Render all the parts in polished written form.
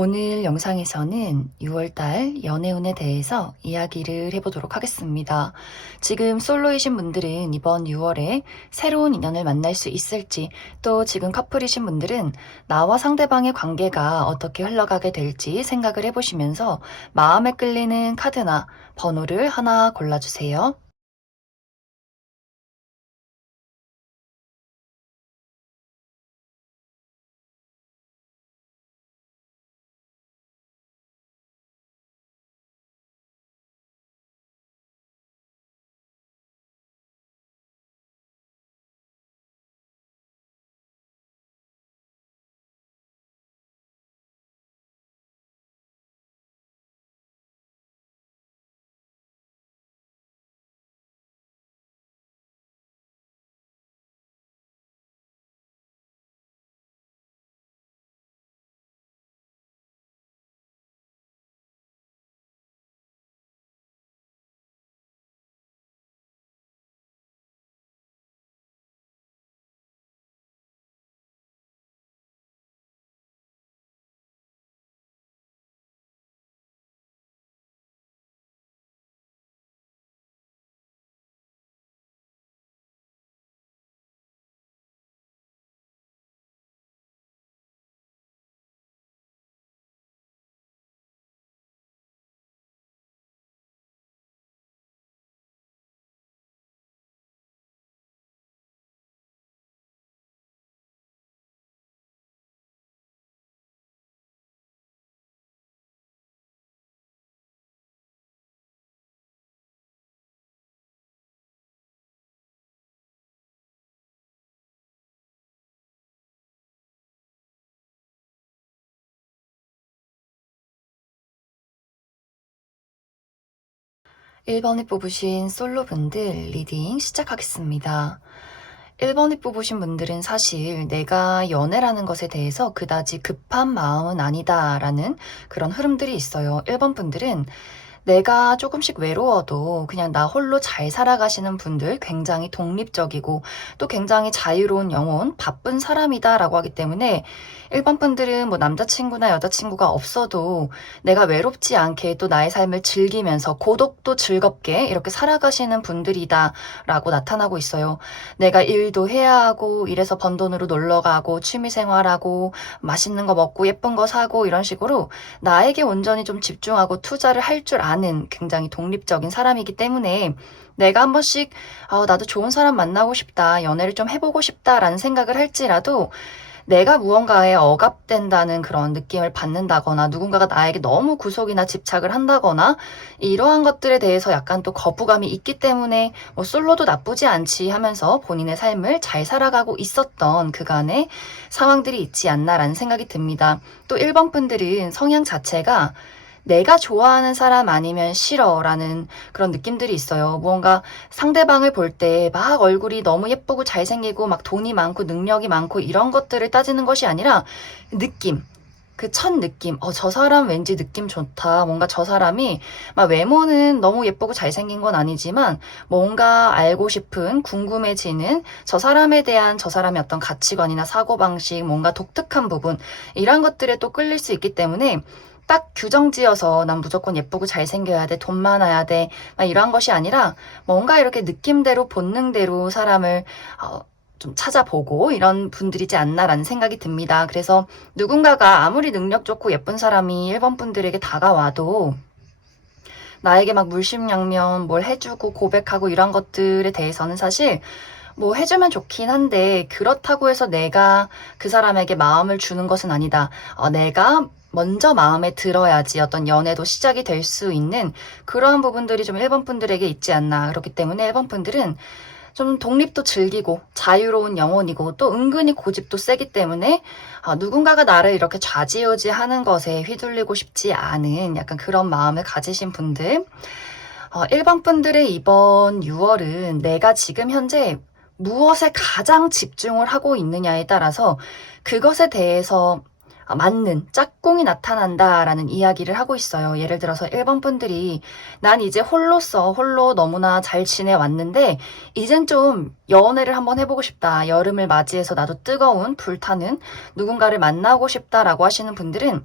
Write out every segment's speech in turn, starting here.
오늘 영상에서는 6월달 연애운에 대해서 이야기를 해보도록 하겠습니다. 지금 솔로이신 분들은 이번 6월에 새로운 인연을 만날 수 있을지, 또 지금 커플이신 분들은 나와 상대방의 관계가 어떻게 흘러가게 될지 생각을 해보시면서 마음에 끌리는 카드나 번호를 하나 골라주세요. 1번에 뽑으신 솔로분들 리딩 시작하겠습니다. 1번에 뽑으신 분들은 사실 내가 연애라는 것에 대해서 그다지 급한 마음은 아니다라는 그런 흐름들이 있어요. 1번 분들은 내가 조금씩 외로워도 그냥 나 홀로 잘 살아가시는 분들, 굉장히 독립적이고 또 굉장히 자유로운 영혼, 바쁜 사람이다라고 하기 때문에 1번 분들은 뭐 남자친구나 여자친구가 없어도 내가 외롭지 않게 또 나의 삶을 즐기면서 고독도 즐겁게 이렇게 살아가시는 분들이다라고 나타나고 있어요. 내가 일도 해야 하고 일해서 번 돈으로 놀러 가고 취미 생활하고 맛있는 거 먹고 예쁜 거 사고 이런 식으로 나에게 온전히 좀 집중하고 투자를 할 줄 아는 굉장히 독립적인 사람이기 때문에 내가 한 번씩 나도 좋은 사람 만나고 싶다, 연애를 좀 해보고 싶다라는 생각을 할지라도 내가 무언가에 억압된다는 그런 느낌을 받는다거나 누군가가 나에게 너무 구속이나 집착을 한다거나 이러한 것들에 대해서 약간 또 거부감이 있기 때문에 뭐 솔로도 나쁘지 않지 하면서 본인의 삶을 잘 살아가고 있었던 그간의 상황들이 있지 않나라는 생각이 듭니다. 또 1번 분들은 성향 자체가 내가 좋아하는 사람 아니면 싫어라는 그런 느낌들이 있어요. 무언가 상대방을 볼 때 막 얼굴이 너무 예쁘고 잘생기고 막 돈이 많고 능력이 많고 이런 것들을 따지는 것이 아니라 느낌. 그 첫 느낌, 저 사람 왠지 느낌 좋다. 뭔가 저 사람이 막 외모는 너무 예쁘고 잘생긴 건 아니지만 뭔가 알고 싶은, 궁금해지는 저 사람에 대한 저 사람의 어떤 가치관이나 사고방식, 뭔가 독특한 부분, 이런 것들에 또 끌릴 수 있기 때문에 딱 규정 지어서 난 무조건 예쁘고 잘생겨야 돼, 돈 많아야 돼, 막 이러한 것이 아니라 뭔가 이렇게 느낌대로 본능대로 사람을 좀 찾아보고 이런 분들이지 않나라는 생각이 듭니다. 그래서 누군가가 아무리 능력 좋고 예쁜 사람이 1번 분들에게 다가와도 나에게 막 물심양면 뭘 해주고 고백하고 이런 것들에 대해서는 사실 뭐 해주면 좋긴 한데 그렇다고 해서 내가 그 사람에게 마음을 주는 것은 아니다. 내가 먼저 마음에 들어야지 어떤 연애도 시작이 될 수 있는 그러한 부분들이 좀 1번 분들에게 있지 않나. 그렇기 때문에 1번 분들은 좀 독립도 즐기고 자유로운 영혼이고 또 은근히 고집도 세기 때문에 누군가가 나를 이렇게 좌지우지하는 것에 휘둘리고 싶지 않은 약간 그런 마음을 가지신 분들. 1번 분들의 이번 6월은 내가 지금 현재 무엇에 가장 집중을 하고 있느냐에 따라서 그것에 대해서 맞는 짝꿍이 나타난다라는 이야기를 하고 있어요. 예를 들어서 1번 분들이 난 이제 홀로서 홀로 너무나 잘 지내왔는데 이젠 좀 연애를 한번 해보고 싶다. 여름을 맞이해서 나도 뜨거운 불타는 누군가를 만나고 싶다라고 하시는 분들은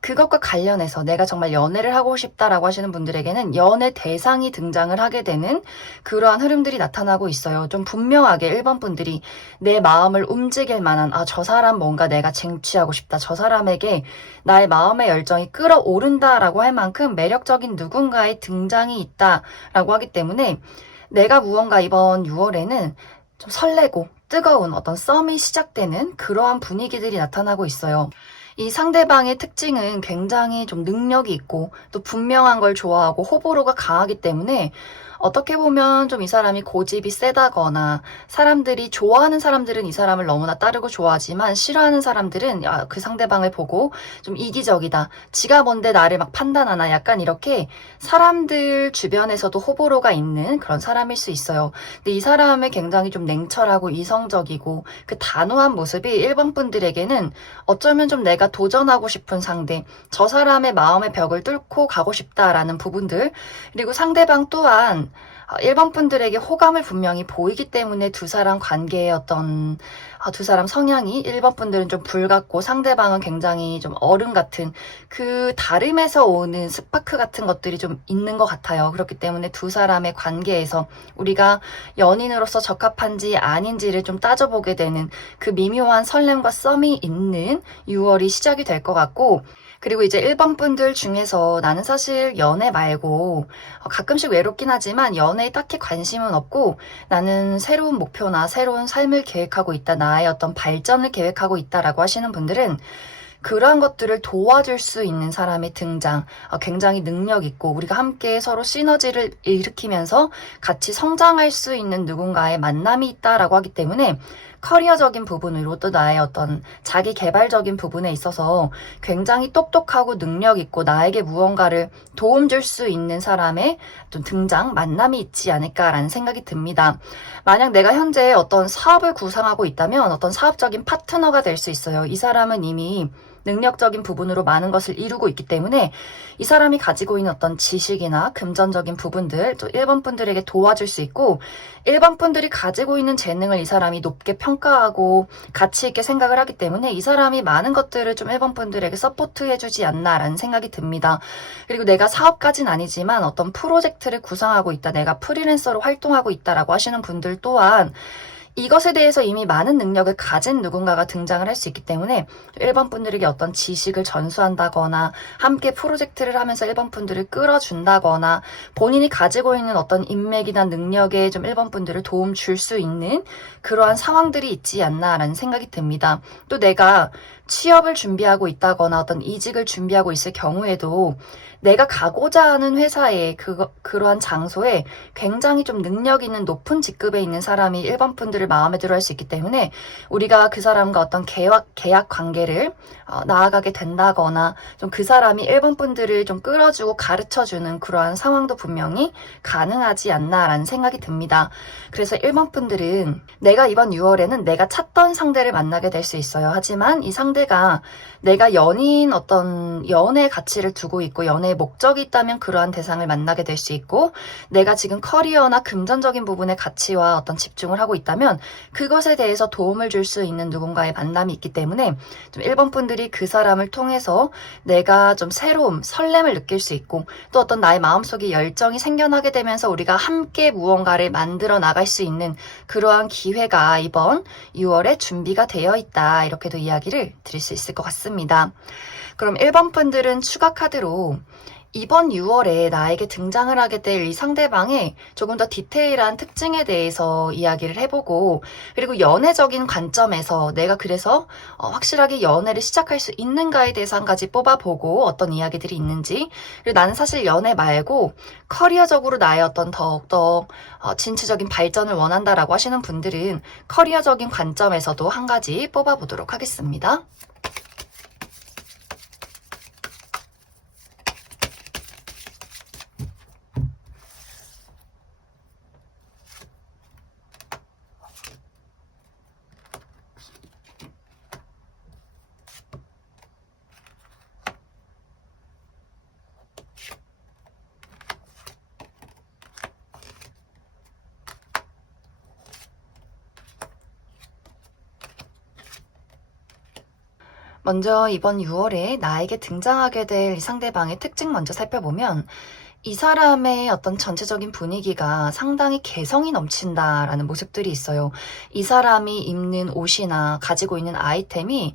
그것과 관련해서 내가 정말 연애를 하고 싶다라고 하시는 분들에게는 연애 대상이 등장을 하게 되는 그러한 흐름들이 나타나고 있어요. 좀 분명하게 1번 분들이 내 마음을 움직일 만한 저 사람 뭔가 내가 쟁취하고 싶다. 저 사람에게 나의 마음의 열정이 끌어오른다라고 할 만큼 매력적인 누군가의 등장이 있다라고 하기 때문에 내가 무언가 이번 6월에는 좀 설레고 뜨거운 어떤 썸이 시작되는 그러한 분위기들이 나타나고 있어요. 이 상대방의 특징은 굉장히 좀 능력이 있고 또 분명한 걸 좋아하고 호불호가 강하기 때문에 어떻게 보면 좀 이 사람이 고집이 세다거나 사람들이 좋아하는 사람들은 이 사람을 너무나 따르고 좋아하지만 싫어하는 사람들은 그 상대방을 보고 좀 이기적이다. 지가 뭔데 나를 막 판단하나 약간 이렇게 사람들 주변에서도 호불호가 있는 그런 사람일 수 있어요. 근데 이 사람은 굉장히 좀 냉철하고 이성적이고 그 단호한 모습이 1번 분들에게는 어쩌면 좀 내가 도전하고 싶은 상대, 저 사람의 마음의 벽을 뚫고 가고 싶다라는 부분들, 그리고 상대방 또한 1번 분들에게 호감을 분명히 보이기 때문에 두 사람 관계의 어떤 두 사람 성향이 1번 분들은 좀 불같고 상대방은 굉장히 좀 어른 같은 그 다름에서 오는 스파크 같은 것들이 좀 있는 것 같아요. 그렇기 때문에 두 사람의 관계에서 우리가 연인으로서 적합한지 아닌지를 좀 따져보게 되는 그 미묘한 설렘과 썸이 있는 6월이 시작이 될 것 같고, 그리고 이제 1번 분들 중에서 나는 사실 연애 말고 가끔씩 외롭긴 하지만 연애에 딱히 관심은 없고 나는 새로운 목표나 새로운 삶을 계획하고 있다. 나의 어떤 발전을 계획하고 있다라고 하시는 분들은 그러한 것들을 도와줄 수 있는 사람의 등장, 굉장히 능력 있고 우리가 함께 서로 시너지를 일으키면서 같이 성장할 수 있는 누군가의 만남이 있다라고 하기 때문에 커리어적인 부분으로 또 나의 어떤 자기 개발적인 부분에 있어서 굉장히 똑똑하고 능력 있고 나에게 무언가를 도움 줄 수 있는 사람의 좀 등장, 만남이 있지 않을까라는 생각이 듭니다. 만약 내가 현재 어떤 사업을 구상하고 있다면 어떤 사업적인 파트너가 될 수 있어요. 이 사람은 이미 능력적인 부분으로 많은 것을 이루고 있기 때문에 이 사람이 가지고 있는 어떤 지식이나 금전적인 부분들 또 1번 분들에게 도와줄 수 있고 1번 분들이 가지고 있는 재능을 이 사람이 높게 평가하고 가치 있게 생각을 하기 때문에 이 사람이 많은 것들을 좀 1번 분들에게 서포트해주지 않나라는 생각이 듭니다. 그리고 내가 사업까지는 아니지만 어떤 프로젝트를 구상하고 있다, 내가 프리랜서로 활동하고 있다라고 하시는 분들 또한 이것에 대해서 이미 많은 능력을 가진 누군가가 등장을 할 수 있기 때문에 1번 분들에게 어떤 지식을 전수한다거나 함께 프로젝트를 하면서 1번 분들을 끌어준다거나 본인이 가지고 있는 어떤 인맥이나 능력에 좀 1번 분들을 도움 줄 수 있는 그러한 상황들이 있지 않나라는 생각이 듭니다. 또 내가 취업을 준비하고 있다거나 어떤 이직을 준비하고 있을 경우에도 내가 가고자 하는 회사에 그러한 장소에 굉장히 좀 능력 있는 높은 직급에 있는 사람이 1번 분들을 마음에 들어 할 수 있기 때문에 우리가 그 사람과 어떤 계약 관계를 나아가게 된다거나 좀 그 사람이 1번 분들을 좀 끌어주고 가르쳐주는 그러한 상황도 분명히 가능하지 않나라는 생각이 듭니다. 그래서 1번 분들은 내가 이번 6월에는 내가 찾던 상대를 만나게 될 수 있어요. 하지만 이 상대가 내가 어떤 연애 가치를 두고 있고 연애의 목적이 있다면 그러한 대상을 만나게 될 수 있고 내가 지금 커리어나 금전적인 부분의 가치와 어떤 집중을 하고 있다면 그것에 대해서 도움을 줄 수 있는 누군가의 만남이 있기 때문에 좀 1번 분들이 그 사람을 통해서 내가 좀 새로움, 설렘을 느낄 수 있고 또 어떤 나의 마음속에 열정이 생겨나게 되면서 우리가 함께 무언가를 만들어 나갈 수 있는 그러한 기회가 이번 6월에 준비가 되어 있다. 이렇게도 이야기를 드릴 수 있을 것 같습니다. 그럼 1번 분들은 추가 카드로 이번 6월에 나에게 등장을 하게 될 이 상대방의 조금 더 디테일한 특징에 대해서 이야기를 해보고 그리고 연애적인 관점에서 내가 그래서 확실하게 연애를 시작할 수 있는가에 대해서 한 가지 뽑아보고 어떤 이야기들이 있는지 그리고 나는 사실 연애 말고 커리어적으로 나의 어떤 더욱더 진취적인 발전을 원한다라고 하시는 분들은 커리어적인 관점에서도 한 가지 뽑아보도록 하겠습니다. 먼저 이번 6월에 나에게 등장하게 될 이 상대방의 특징 먼저 살펴보면 이 사람의 어떤 전체적인 분위기가 상당히 개성이 넘친다라는 모습들이 있어요. 이 사람이 입는 옷이나 가지고 있는 아이템이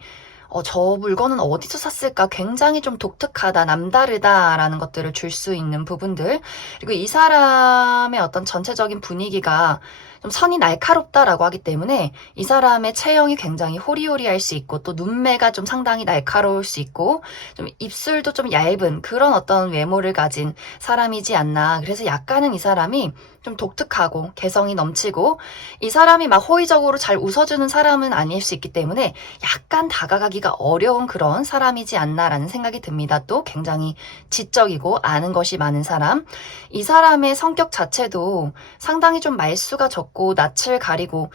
저 물건은 어디서 샀을까? 굉장히 좀 독특하다, 남다르다라는 것들을 줄 수 있는 부분들. 그리고 이 사람의 어떤 전체적인 분위기가 좀 선이 날카롭다라고 하기 때문에 이 사람의 체형이 굉장히 호리호리할 수 있고 또 눈매가 좀 상당히 날카로울 수 있고 좀 입술도 좀 얇은 그런 어떤 외모를 가진 사람이지 않나. 그래서 약간은 이 사람이 좀 독특하고 개성이 넘치고 이 사람이 막 호의적으로 잘 웃어주는 사람은 아닐 수 있기 때문에 약간 다가가기가 어려운 그런 사람이지 않나라는 생각이 듭니다. 또 굉장히 지적이고 아는 것이 많은 사람. 이 사람의 성격 자체도 상당히 좀 말수가 적고 낯을 가리고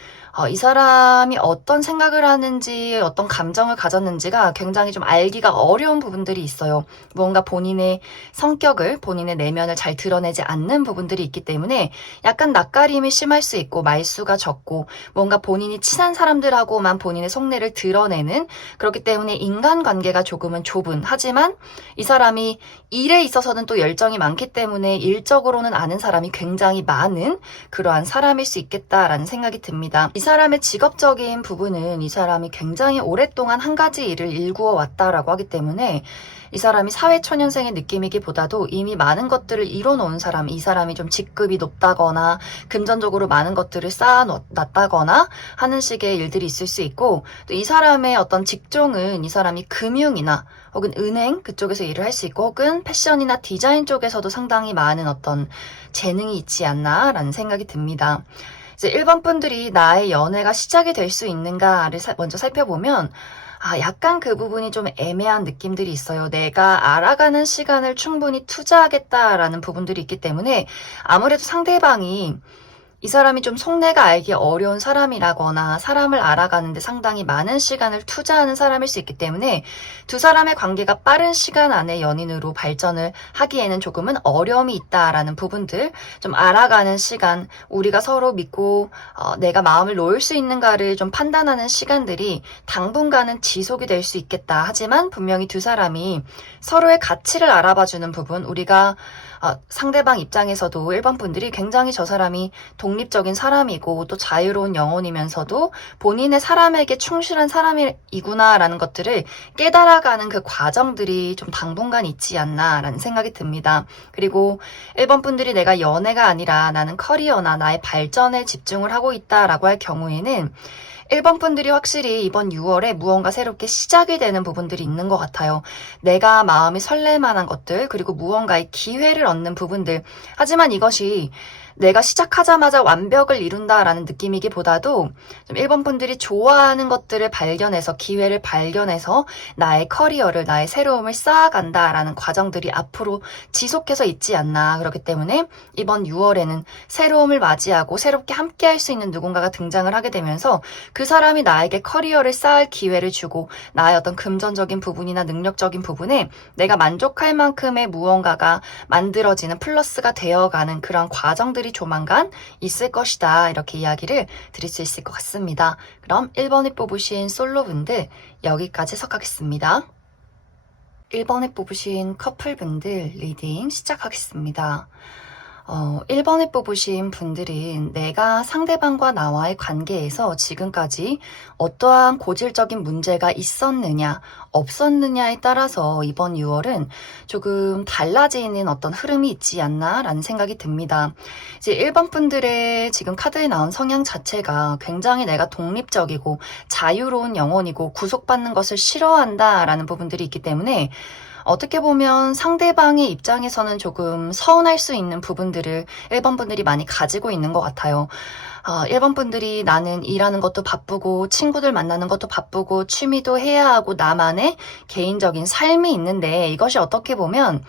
이 사람이 어떤 생각을 하는지 어떤 감정을 가졌는지가 굉장히 좀 알기가 어려운 부분들이 있어요. 무언가 본인의 성격을 본인의 내면을 잘 드러내지 않는 부분들이 있기 때문에 약간 낯가림이 심할 수 있고 말수가 적고 뭔가 본인이 친한 사람들하고만 본인의 속내를 드러내는 그렇기 때문에 인간관계가 조금은 좁은 하지만 이 사람이 일에 있어서는 또 열정이 많기 때문에 일적으로는 아는 사람이 굉장히 많은 그러한 사람일 수 있겠다라는 생각이 듭니다. 이 사람의 직업적인 부분은 이 사람이 굉장히 오랫동안 한 가지 일을 일구어 왔다라고 하기 때문에 이 사람이 사회초년생의 느낌이기보다도 이미 많은 것들을 이뤄놓은 사람, 이 사람이 좀 직급이 높다거나 금전적으로 많은 것들을 쌓아놨다거나 하는 식의 일들이 있을 수 있고 또 이 사람의 어떤 직종은 이 사람이 금융이나 혹은 은행 그쪽에서 일을 할 수 있고 혹은 패션이나 디자인 쪽에서도 상당히 많은 어떤 재능이 있지 않나라는 생각이 듭니다. 이제 1번 분들이 나의 연애가 시작이 될 수 있는가를 먼저 살펴보면 약간 그 부분이 좀 애매한 느낌들이 있어요. 내가 알아가는 시간을 충분히 투자하겠다라는 부분들이 있기 때문에 아무래도 상대방이 이 사람이 좀 속내가 알기 어려운 사람이라거나 사람을 알아가는데 상당히 많은 시간을 투자하는 사람일 수 있기 때문에 두 사람의 관계가 빠른 시간 안에 연인으로 발전을 하기에는 조금은 어려움이 있다라는 부분들, 좀 알아가는 시간, 우리가 서로 믿고 내가 마음을 놓을 수 있는가를 좀 판단하는 시간들이 당분간은 지속이 될 수 있겠다. 하지만 분명히 두 사람이 서로의 가치를 알아봐주는 부분, 우리가 상대방 입장에서도 1번 분들이 굉장히 저 사람이 독립적인 사람이고 또 자유로운 영혼이면서도 본인의 사람에게 충실한 사람이구나라는 것들을 깨달아가는 그 과정들이 좀 당분간 있지 않나라는 생각이 듭니다. 그리고 1번 분들이 내가 연애가 아니라 나는 커리어나 나의 발전에 집중을 하고 있다라고 할 경우에는 1번 분들이 확실히 이번 6월에 무언가 새롭게 시작이 되는 부분들이 있는 것 같아요. 내가 마음이 설렐만한 것들, 그리고 무언가의 기회를 얻는 부분들. 하지만 이것이 내가 시작하자마자 완벽을 이룬다라는 느낌이기보다도 좀 1번 분들이 좋아하는 것들을 발견해서 기회를 발견해서 나의 커리어를 나의 새로움을 쌓아간다라는 과정들이 앞으로 지속해서 있지 않나. 그렇기 때문에 이번 6월에는 새로움을 맞이하고 새롭게 함께할 수 있는 누군가가 등장을 하게 되면서 그 사람이 나에게 커리어를 쌓을 기회를 주고 나의 어떤 금전적인 부분이나 능력적인 부분에 내가 만족할 만큼의 무언가가 만들어지는 플러스가 되어가는 그런 과정들이 조만간 있을 것이다. 이렇게 이야기를 드릴 수 있을 것 같습니다. 그럼 1번에 뽑으신 솔로분들 여기까지 해석하겠습니다. 1번에 뽑으신 커플분들 리딩 시작하겠습니다. 1번에 뽑으신 분들은 내가 상대방과 나와의 관계에서 지금까지 어떠한 고질적인 문제가 있었느냐, 없었느냐에 따라서 이번 6월은 조금 달라지는 어떤 흐름이 있지 않나라는 생각이 듭니다. 이제 1번 분들의 지금 카드에 나온 성향 자체가 굉장히 내가 독립적이고 자유로운 영혼이고 구속받는 것을 싫어한다라는 부분들이 있기 때문에 어떻게 보면 상대방의 입장에서는 조금 서운할 수 있는 부분들을 1번 분들이 많이 가지고 있는 것 같아요. 1번 분들이 나는 일하는 것도 바쁘고 친구들 만나는 것도 바쁘고 취미도 해야 하고 나만의 개인적인 삶이 있는데 이것이 어떻게 보면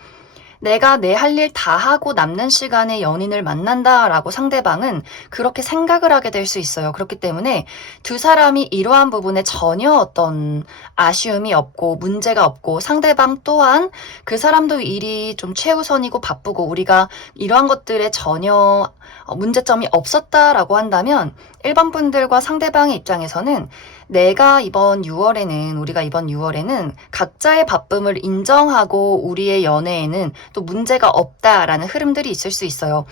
내가 내 할 일 다 하고 남는 시간에 연인을 만난다라고 상대방은 그렇게 생각을 하게 될 수 있어요. 그렇기 때문에 두 사람이 이러한 부분에 전혀 어떤 아쉬움이 없고 문제가 없고 상대방 또한 그 사람도 일이 좀 최우선이고 바쁘고 우리가 이러한 것들에 전혀 문제점이 없었다라고 한다면 1번 분들과 상대방의 입장에서는 우리가 이번 6월에는 각자의 바쁨을 인정하고 우리의 연애에는 또 문제가 없다라는 흐름들이 있을 수 있어요.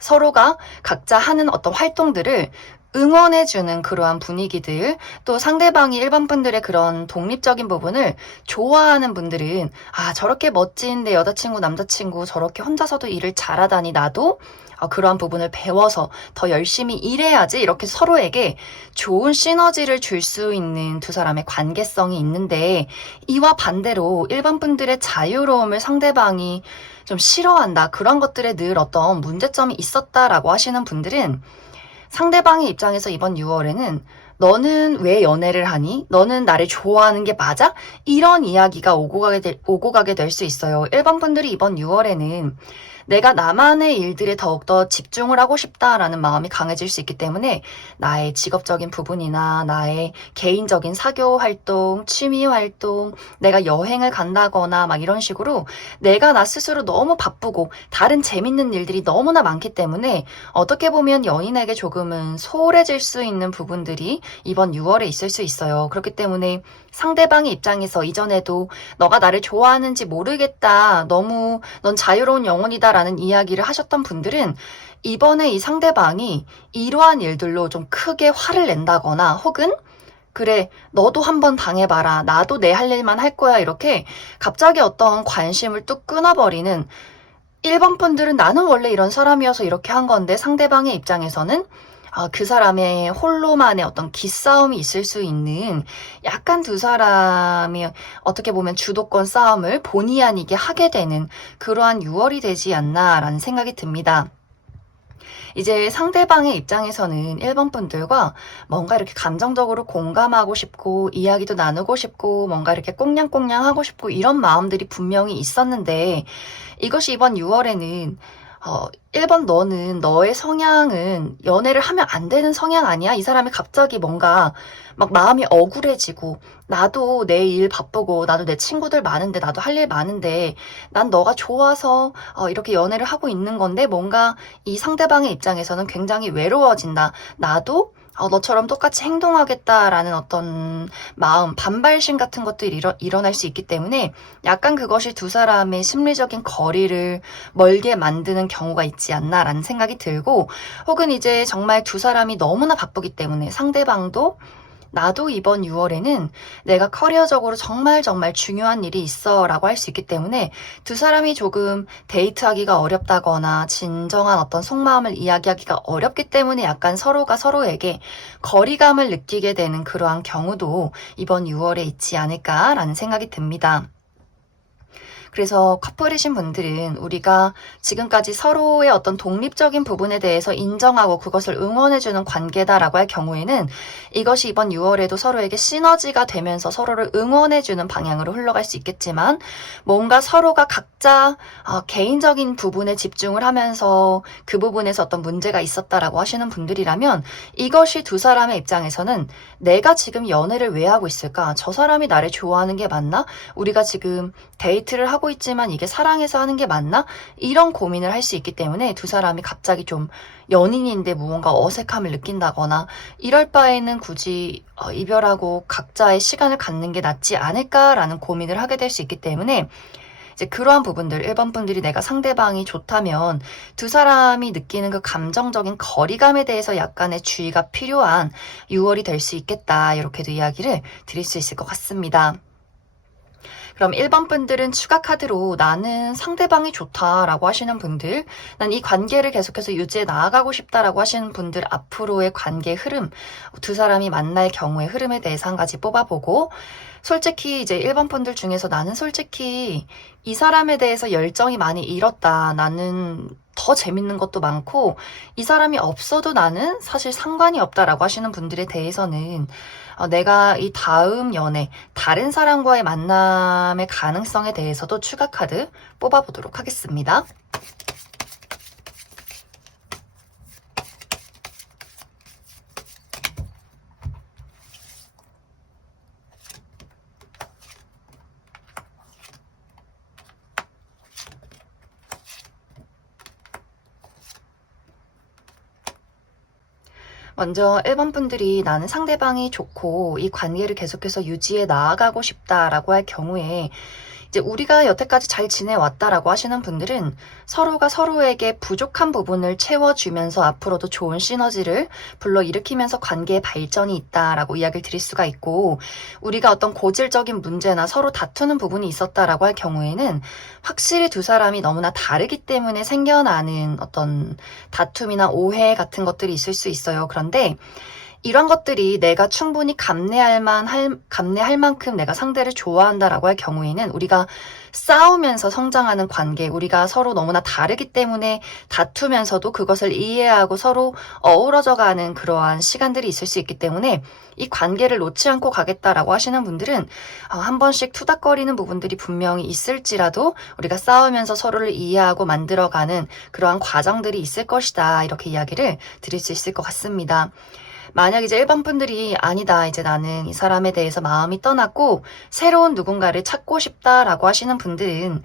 서로가 각자 하는 어떤 활동들을 응원해주는 그러한 분위기들, 또 상대방이 1번 분들의 그런 독립적인 부분을 좋아하는 분들은 저렇게 멋진 내 여자친구, 남자친구 저렇게 혼자서도 일을 잘하다니 나도 그러한 부분을 배워서 더 열심히 일해야지, 이렇게 서로에게 좋은 시너지를 줄 수 있는 두 사람의 관계성이 있는데, 이와 반대로 1번 분들의 자유로움을 상대방이 좀 싫어한다, 그런 것들에 늘 어떤 문제점이 있었다라고 하시는 분들은 상대방의 입장에서 이번 6월에는 너는 왜 연애를 하니? 너는 나를 좋아하는 게 맞아? 이런 이야기가 오고 가게 될 수 있어요. 1번 분들이 이번 6월에는 내가 나만의 일들에 더욱더 집중을 하고 싶다라는 마음이 강해질 수 있기 때문에 나의 직업적인 부분이나 나의 개인적인 사교 활동, 취미 활동, 내가 여행을 간다거나 막 이런 식으로 내가 나 스스로 너무 바쁘고 다른 재밌는 일들이 너무나 많기 때문에 어떻게 보면 연인에게 조금은 소홀해질 수 있는 부분들이 이번 6월에 있을 수 있어요. 그렇기 때문에 상대방의 입장에서 이전에도 너가 나를 좋아하는지 모르겠다, 너무 넌 자유로운 영혼이다 라는 이야기를 하셨던 분들은 이번에 이 상대방이 이러한 일들로 좀 크게 화를 낸다거나, 혹은 그래, 너도 한번 당해봐라, 나도 내 할 일만 할 거야, 이렇게 갑자기 어떤 관심을 뚝 끊어버리는, 1번 분들은 나는 원래 이런 사람이어서 이렇게 한 건데, 상대방의 입장에서는 그 사람의 홀로만의 어떤 기싸움이 있을 수 있는, 약간 두 사람이 어떻게 보면 주도권 싸움을 본의 아니게 하게 되는 그러한 6월이 되지 않나라는 생각이 듭니다. 이제 상대방의 입장에서는 1번 분들과 뭔가 이렇게 감정적으로 공감하고 싶고 이야기도 나누고 싶고 뭔가 이렇게 꽁냥꽁냥 하고 싶고 이런 마음들이 분명히 있었는데, 이것이 이번 6월에는 1번 너는 너의 성향은 연애를 하면 안 되는 성향 아니야? 이 사람이 갑자기 뭔가 막 마음이 억울해지고, 나도 내 일 바쁘고 나도 내 친구들 많은데 나도 할 일 많은데 난 너가 좋아서 이렇게 연애를 하고 있는 건데, 뭔가 이 상대방의 입장에서는 굉장히 외로워진다, 나도 너처럼 똑같이 행동하겠다라는 어떤 마음, 반발심 같은 것들이 일어날 수 있기 때문에 약간 그것이 두 사람의 심리적인 거리를 멀게 만드는 경우가 있지 않나라는 생각이 들고, 혹은 이제 정말 두 사람이 너무나 바쁘기 때문에 상대방도 나도 이번 6월에는 내가 커리어적으로 정말 정말 중요한 일이 있어 라고 할 수 있기 때문에 두 사람이 조금 데이트하기가 어렵다거나 진정한 어떤 속마음을 이야기하기가 어렵기 때문에 약간 서로가 서로에게 거리감을 느끼게 되는 그러한 경우도 이번 6월에 있지 않을까라는 생각이 듭니다. 그래서 커플이신 분들은 우리가 지금까지 서로의 어떤 독립적인 부분에 대해서 인정하고 그것을 응원해주는 관계다라고 할 경우에는 이것이 이번 6월에도 서로에게 시너지가 되면서 서로를 응원해주는 방향으로 흘러갈 수 있겠지만, 뭔가 서로가 각자 개인적인 부분에 집중을 하면서 그 부분에서 어떤 문제가 있었다라고 하시는 분들이라면, 이것이 두 사람의 입장에서는 내가 지금 연애를 왜 하고 있을까? 저 사람이 나를 좋아하는 게 맞나? 우리가 지금 데이트를 하고 있지만 이게 사랑해서 하는 게 맞나? 이런 고민을 할 수 있기 때문에 두 사람이 갑자기 좀 연인인데 무언가 어색함을 느낀다거나 이럴 바에는 굳이 이별하고 각자의 시간을 갖는 게 낫지 않을까라는 고민을 하게 될 수 있기 때문에, 이제 그러한 부분들, 1번 분들이 내가 상대방이 좋다면 두 사람이 느끼는 그 감정적인 거리감에 대해서 약간의 주의가 필요한 6월이 될 수 있겠다, 이렇게도 이야기를 드릴 수 있을 것 같습니다. 그럼 1번 분들은 추가 카드로 나는 상대방이 좋다라고 하시는 분들, 난 이 관계를 계속해서 유지해 나아가고 싶다라고 하시는 분들, 앞으로의 관계 흐름, 두 사람이 만날 경우의 흐름에 대해서 한 가지 뽑아보고, 솔직히 이제 1번 분들 중에서 나는 솔직히 이 사람에 대해서 열정이 많이 잃었다, 나는 더 재밌는 것도 많고 이 사람이 없어도 나는 사실 상관이 없다라고 하시는 분들에 대해서는 내가 이 다음 연애, 다른 사람과의 만남의 가능성에 대해서도 추가 카드 뽑아보도록 하겠습니다. 먼저 1번 분들이 나는 상대방이 좋고 이 관계를 계속해서 유지해 나아가고 싶다라고 할 경우에 이제 우리가 여태까지 잘 지내왔다라고 하시는 분들은 서로가 서로에게 부족한 부분을 채워주면서 앞으로도 좋은 시너지를 불러일으키면서 관계의 발전이 있다라고 이야기를 드릴 수가 있고, 우리가 어떤 고질적인 문제나 서로 다투는 부분이 있었다라고 할 경우에는 확실히 두 사람이 너무나 다르기 때문에 생겨나는 어떤 다툼이나 오해 같은 것들이 있을 수 있어요. 그런데 이런 것들이 내가 충분히 감내할 만큼 내가 상대를 좋아한다라고 할 경우에는 우리가 싸우면서 성장하는 관계, 우리가 서로 너무나 다르기 때문에 다투면서도 그것을 이해하고 서로 어우러져 가는 그러한 시간들이 있을 수 있기 때문에 이 관계를 놓지 않고 가겠다라고 하시는 분들은 한 번씩 투닥거리는 부분들이 분명히 있을지라도 우리가 싸우면서 서로를 이해하고 만들어가는 그러한 과정들이 있을 것이다. 이렇게 이야기를 드릴 수 있을 것 같습니다. 만약 이제 1번 분들이 아니다, 이제 나는 이 사람에 대해서 마음이 떠났고 새로운 누군가를 찾고 싶다라고 하시는 분들은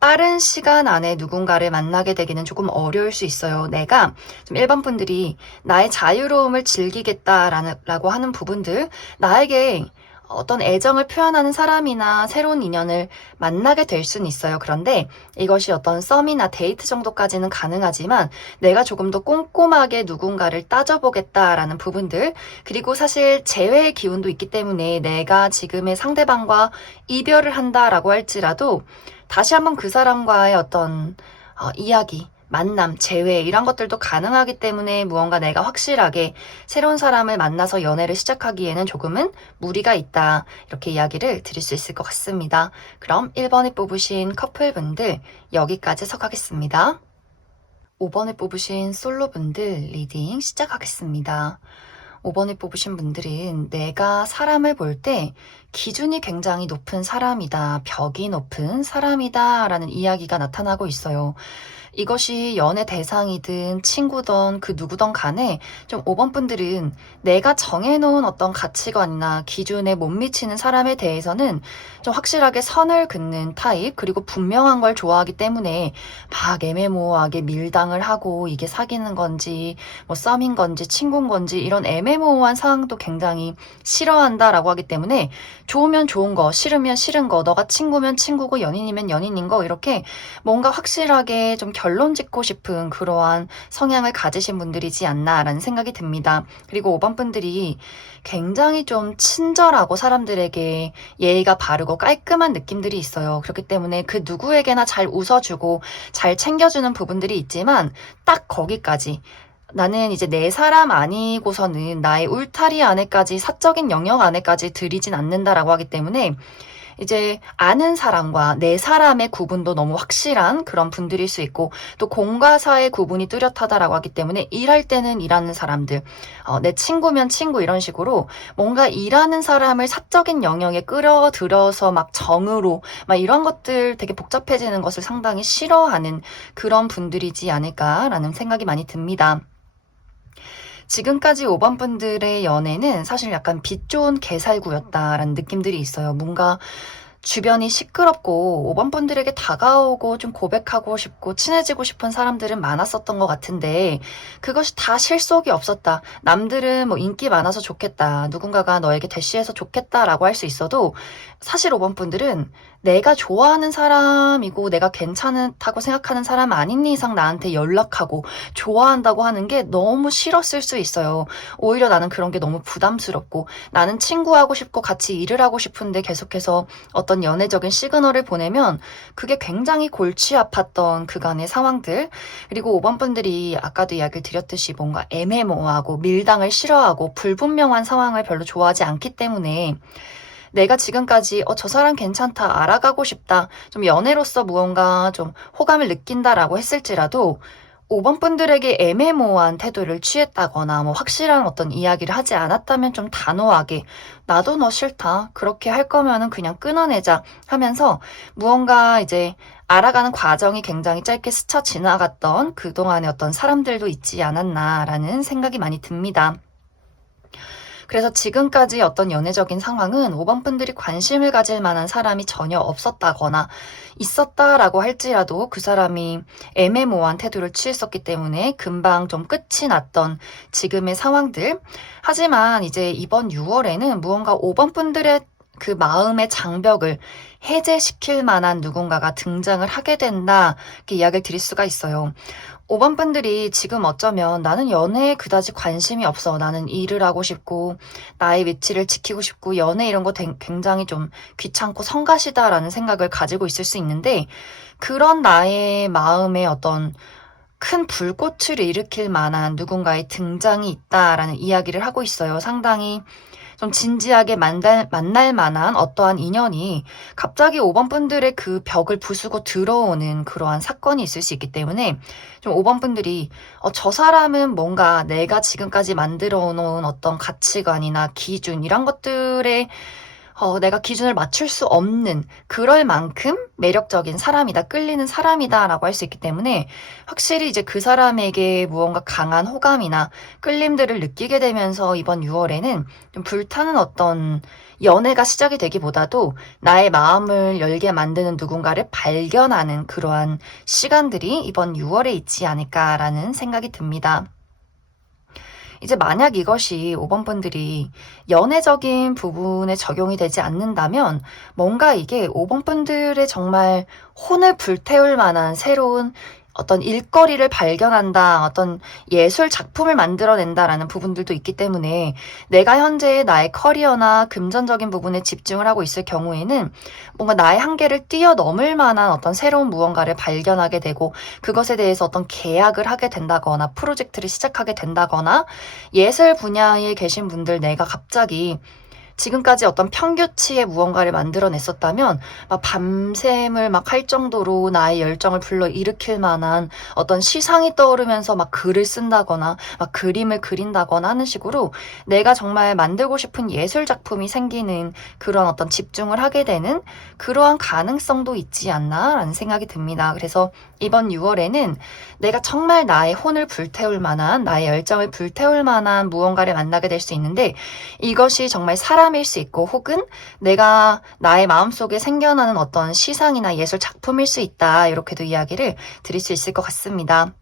빠른 시간 안에 누군가를 만나게 되기는 조금 어려울 수 있어요. 내가 좀 1번 분들이 나의 자유로움을 즐기겠다라고 하는 부분들, 나에게 어떤 애정을 표현하는 사람이나 새로운 인연을 만나게 될 수는 있어요. 그런데 이것이 어떤 썸이나 데이트 정도까지는 가능하지만 내가 조금 더 꼼꼼하게 누군가를 따져보겠다라는 부분들, 그리고 사실 재회의 기운도 있기 때문에 내가 지금의 상대방과 이별을 한다라고 할지라도 다시 한번 그 사람과의 어떤 이야기, 만남, 재회 이런 것들도 가능하기 때문에 무언가 내가 확실하게 새로운 사람을 만나서 연애를 시작하기에는 조금은 무리가 있다. 이렇게 이야기를 드릴 수 있을 것 같습니다. 그럼 1번에 뽑으신 커플분들 여기까지 해석하겠습니다. 5번에 뽑으신 솔로분들 리딩 시작하겠습니다. 5번에 뽑으신 분들은 내가 사람을 볼 때 기준이 굉장히 높은 사람이다, 벽이 높은 사람이다 라는 이야기가 나타나고 있어요. 이것이 연애 대상이든 친구든 그 누구든 간에 좀 5번 분들은 내가 정해놓은 어떤 가치관이나 기준에 못 미치는 사람에 대해서는 좀 확실하게 선을 긋는 타입, 그리고 분명한 걸 좋아하기 때문에 막 애매모호하게 밀당을 하고 이게 사귀는 건지 뭐 썸인 건지 친구인 건지 이런 애매모호한 상황도 굉장히 싫어한다라고 하기 때문에 좋으면 좋은 거, 싫으면 싫은 거, 너가 친구면 친구고 연인이면 연인인 거, 이렇게 뭔가 확실하게 좀 결론 짓고 싶은 그러한 성향을 가지신 분들이지 않나라는 생각이 듭니다. 그리고 5번 분들이 굉장히 좀 친절하고 사람들에게 예의가 바르고 깔끔한 느낌들이 있어요. 그렇기 때문에 그 누구에게나 잘 웃어주고 잘 챙겨주는 부분들이 있지만 딱 거기까지, 나는 이제 내 사람 아니고서는 나의 울타리 안에까지, 사적인 영역 안에까지 들이진 않는다라고 하기 때문에 이제 아는 사람과 내 사람의 구분도 너무 확실한 그런 분들일 수 있고, 또 공과 사의 구분이 뚜렷하다라고 하기 때문에 일할 때는 일하는 사람들, 내 친구면 친구, 이런 식으로 뭔가 일하는 사람을 사적인 영역에 끌어들여서 막 정으로 막 이런 것들 되게 복잡해지는 것을 상당히 싫어하는 그런 분들이지 않을까라는 생각이 많이 듭니다. 지금까지 5번 분들의 연애는 사실 약간 빛 좋은 개살구였다라는 느낌들이 있어요. 뭔가 주변이 시끄럽고 5번 분들에게 다가오고 좀 고백하고 싶고 친해지고 싶은 사람들은 많았었던 것 같은데 그것이 다 실속이 없었다. 남들은 뭐 인기 많아서 좋겠다, 누군가가 너에게 대시해서 좋겠다라고 할 수 있어도 사실 5번 분들은 내가 좋아하는 사람이고 내가 괜찮다고 생각하는 사람 아닌 이상 나한테 연락하고 좋아한다고 하는 게 너무 싫었을 수 있어요. 오히려 나는 그런 게 너무 부담스럽고, 나는 친구하고 싶고 같이 일을 하고 싶은데 계속해서 어떤 연애적인 시그널을 보내면 그게 굉장히 골치 아팠던 그간의 상황들. 그리고 5번 분들이 아까도 이야기를 드렸듯이 뭔가 애매모호하고 밀당을 싫어하고 불분명한 상황을 별로 좋아하지 않기 때문에 내가 지금까지 저 사람 괜찮다, 알아가고 싶다, 좀 연애로서 무언가 좀 호감을 느낀다라고 했을지라도 5번 분들에게 애매모호한 태도를 취했다거나 뭐 확실한 어떤 이야기를 하지 않았다면 좀 단호하게 나도 너 싫다, 그렇게 할 거면은 그냥 끊어내자 하면서 무언가 이제 알아가는 과정이 굉장히 짧게 스쳐 지나갔던 그동안의 어떤 사람들도 있지 않았나라는 생각이 많이 듭니다. 그래서 지금까지 어떤 연애적인 상황은 5번 분들이 관심을 가질 만한 사람이 전혀 없었다거나 있었다라고 할지라도 그 사람이 애매모호한 태도를 취했었기 때문에 금방 좀 끝이 났던 지금의 상황들. 하지만 이제 이번 6월에는 무언가 5번 분들의 그 마음의 장벽을 해제시킬 만한 누군가가 등장을 하게 된다. 이렇게 이야기를 드릴 수가 있어요. 5번 분들이 지금 어쩌면 나는 연애에 그다지 관심이 없어. 나는 일을 하고 싶고, 나의 위치를 지키고 싶고, 연애 이런 거 굉장히 좀 귀찮고 성가시다라는 생각을 가지고 있을 수 있는데, 그런 나의 마음에 어떤 큰 불꽃을 일으킬 만한 누군가의 등장이 있다라는 이야기를 하고 있어요. 상당히 좀 진지하게 만날 만한 어떠한 인연이 갑자기 5번 분들의 그 벽을 부수고 들어오는 그러한 사건이 있을 수 있기 때문에 좀 5번 분들이 저 사람은 뭔가 내가 지금까지 만들어 놓은 어떤 가치관이나 기준 이런 것들에 내가 기준을 맞출 수 없는 그럴 만큼 매력적인 사람이다, 끌리는 사람이다라고 할 수 있기 때문에 확실히 이제 그 사람에게 무언가 강한 호감이나 끌림들을 느끼게 되면서 이번 6월에는 좀 불타는 어떤 연애가 시작이 되기보다도 나의 마음을 열게 만드는 누군가를 발견하는 그러한 시간들이 이번 6월에 있지 않을까라는 생각이 듭니다. 이제 만약 이것이 5번 분들이 연애적인 부분에 적용이 되지 않는다면 뭔가 이게 5번 분들의 정말 혼을 불태울 만한 새로운 어떤 일거리를 발견한다, 어떤 예술 작품을 만들어낸다라는 부분들도 있기 때문에 내가 현재 나의 커리어나 금전적인 부분에 집중을 하고 있을 경우에는 뭔가 나의 한계를 뛰어넘을 만한 어떤 새로운 무언가를 발견하게 되고 그것에 대해서 어떤 계약을 하게 된다거나 프로젝트를 시작하게 된다거나 예술 분야에 계신 분들 내가 갑자기 지금까지 어떤 평균치의 무언가를 만들어냈었다면 막 밤샘을 막 할 정도로 나의 열정을 불러일으킬 만한 어떤 시상이 떠오르면서 막 글을 쓴다거나 막 그림을 그린다거나 하는 식으로 내가 정말 만들고 싶은 예술 작품이 생기는 그런 어떤 집중을 하게 되는 그러한 가능성도 있지 않나라는 생각이 듭니다. 그래서 이번 6월에는 내가 정말 나의 혼을 불태울 만한 나의 열정을 불태울 만한 무언가를 만나게 될 수 있는데 이것이 정말 사람일 수 있고 혹은 내가 나의 마음속에 생겨나는 어떤 시상이나 예술 작품일 수 있다. 이렇게도 이야기를 드릴 수 있을 것 같습니다.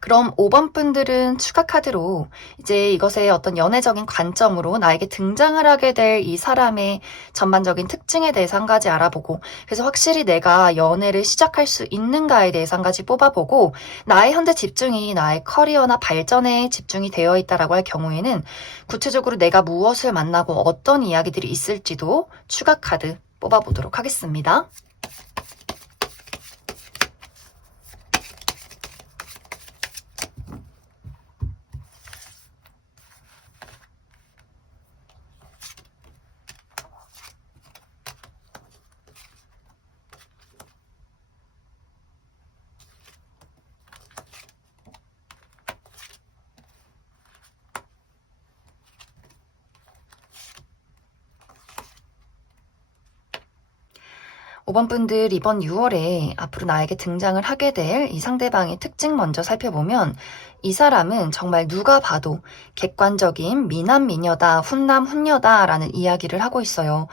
그럼 5번 분들은 추가 카드로 이제 이것의 어떤 연애적인 관점으로 나에게 등장을 하게 될 이 사람의 전반적인 특징에 대해서 한 가지 알아보고 그래서 확실히 내가 연애를 시작할 수 있는가에 대해서 한 가지 뽑아보고 나의 현재 집중이 나의 커리어나 발전에 집중이 되어 있다라고 할 경우에는 구체적으로 내가 무엇을 만나고 어떤 이야기들이 있을지도 추가 카드 뽑아보도록 하겠습니다. 5번 분들 이번 6월에 앞으로 나에게 등장을 하게 될 이 상대방의 특징 먼저 살펴보면 이 사람은 정말 누가 봐도 객관적인 미남 미녀다, 훈남 훈녀다라는 이야기를 하고 있어요.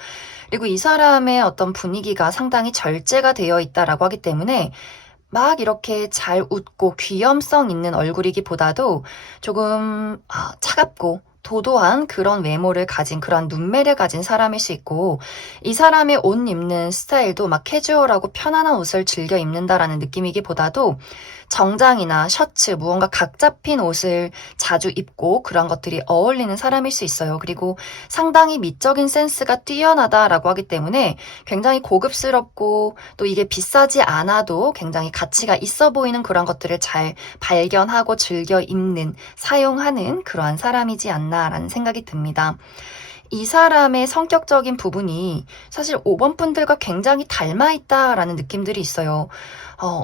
그리고 이 사람의 어떤 분위기가 상당히 절제가 되어 있다라고 하기 때문에 막 이렇게 잘 웃고 귀염성 있는 얼굴이기보다도 조금 차갑고 도도한 그런 외모를 가진 그런 눈매를 가진 사람일 수 있고 이 사람의 옷 입는 스타일도 막 캐주얼하고 편안한 옷을 즐겨 입는다라는 느낌이기보다도 정장이나 셔츠 무언가 각 잡힌 옷을 자주 입고 그런 것들이 어울리는 사람일 수 있어요. 그리고 상당히 미적인 센스가 뛰어나다라고 하기 때문에 굉장히 고급스럽고 또 이게 비싸지 않아도 굉장히 가치가 있어 보이는 그런 것들을 잘 발견하고 즐겨 입는 사용하는 그러한 사람이지 않나라는 생각이 듭니다. 이 사람의 성격적인 부분이 사실 5번 분들과 굉장히 닮아 있다라는 느낌들이 있어요.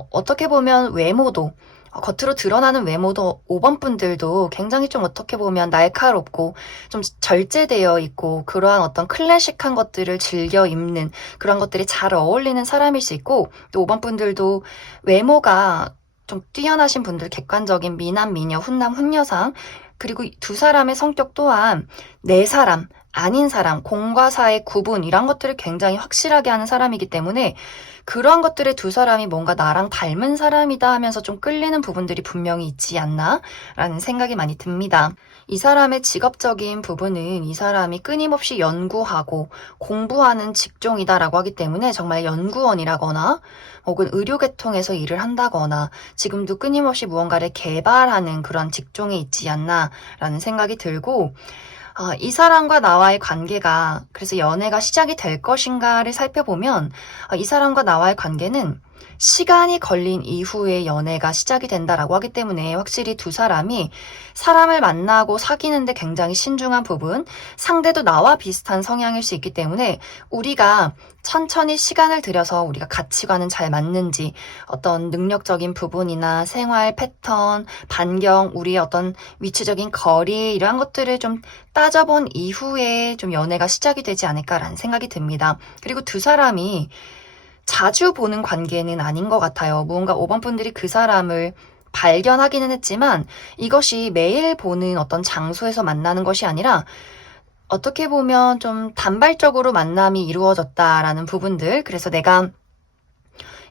어떻게 보면 외모도 겉으로 드러나는 외모도 5번 분들도 굉장히 좀 어떻게 보면 날카롭고 좀 절제되어 있고 그러한 어떤 클래식한 것들을 즐겨 입는 그런 것들이 잘 어울리는 사람일 수 있고 또 5번 분들도 외모가 좀 뛰어나신 분들 객관적인 미남 미녀 훈남 훈녀상 그리고 두 사람의 성격 또한 내 사람, 아닌 사람, 공과 사의 구분 이런 것들을 굉장히 확실하게 하는 사람이기 때문에 그러한 것들에 두 사람이 뭔가 나랑 닮은 사람이다 하면서 좀 끌리는 부분들이 분명히 있지 않나 라는 생각이 많이 듭니다. 이 사람의 직업적인 부분은 이 사람이 끊임없이 연구하고 공부하는 직종이다라고 하기 때문에 정말 연구원이라거나 혹은 의료계통에서 일을 한다거나 지금도 끊임없이 무언가를 개발하는 그런 직종에 있지 않나라는 생각이 들고 이 사람과 나와의 관계가 그래서 연애가 시작이 될 것인가를 살펴보면 이 사람과 나와의 관계는 시간이 걸린 이후에 연애가 시작이 된다라고 하기 때문에 확실히 두 사람이 사람을 만나고 사귀는데 굉장히 신중한 부분, 상대도 나와 비슷한 성향일 수 있기 때문에 우리가 천천히 시간을 들여서 우리가 가치관은 잘 맞는지 어떤 능력적인 부분이나 생활 패턴, 반경, 우리의 어떤 위치적인 거리 이러한 것들을 좀 따져본 이후에 좀 연애가 시작이 되지 않을까라는 생각이 듭니다. 그리고 두 사람이 자주 보는 관계는 아닌 것 같아요. 무언가 5번 분들이 그 사람을 발견하기는 했지만 이것이 매일 보는 어떤 장소에서 만나는 것이 아니라 어떻게 보면 좀 단발적으로 만남이 이루어졌다라는 부분들. 그래서 내가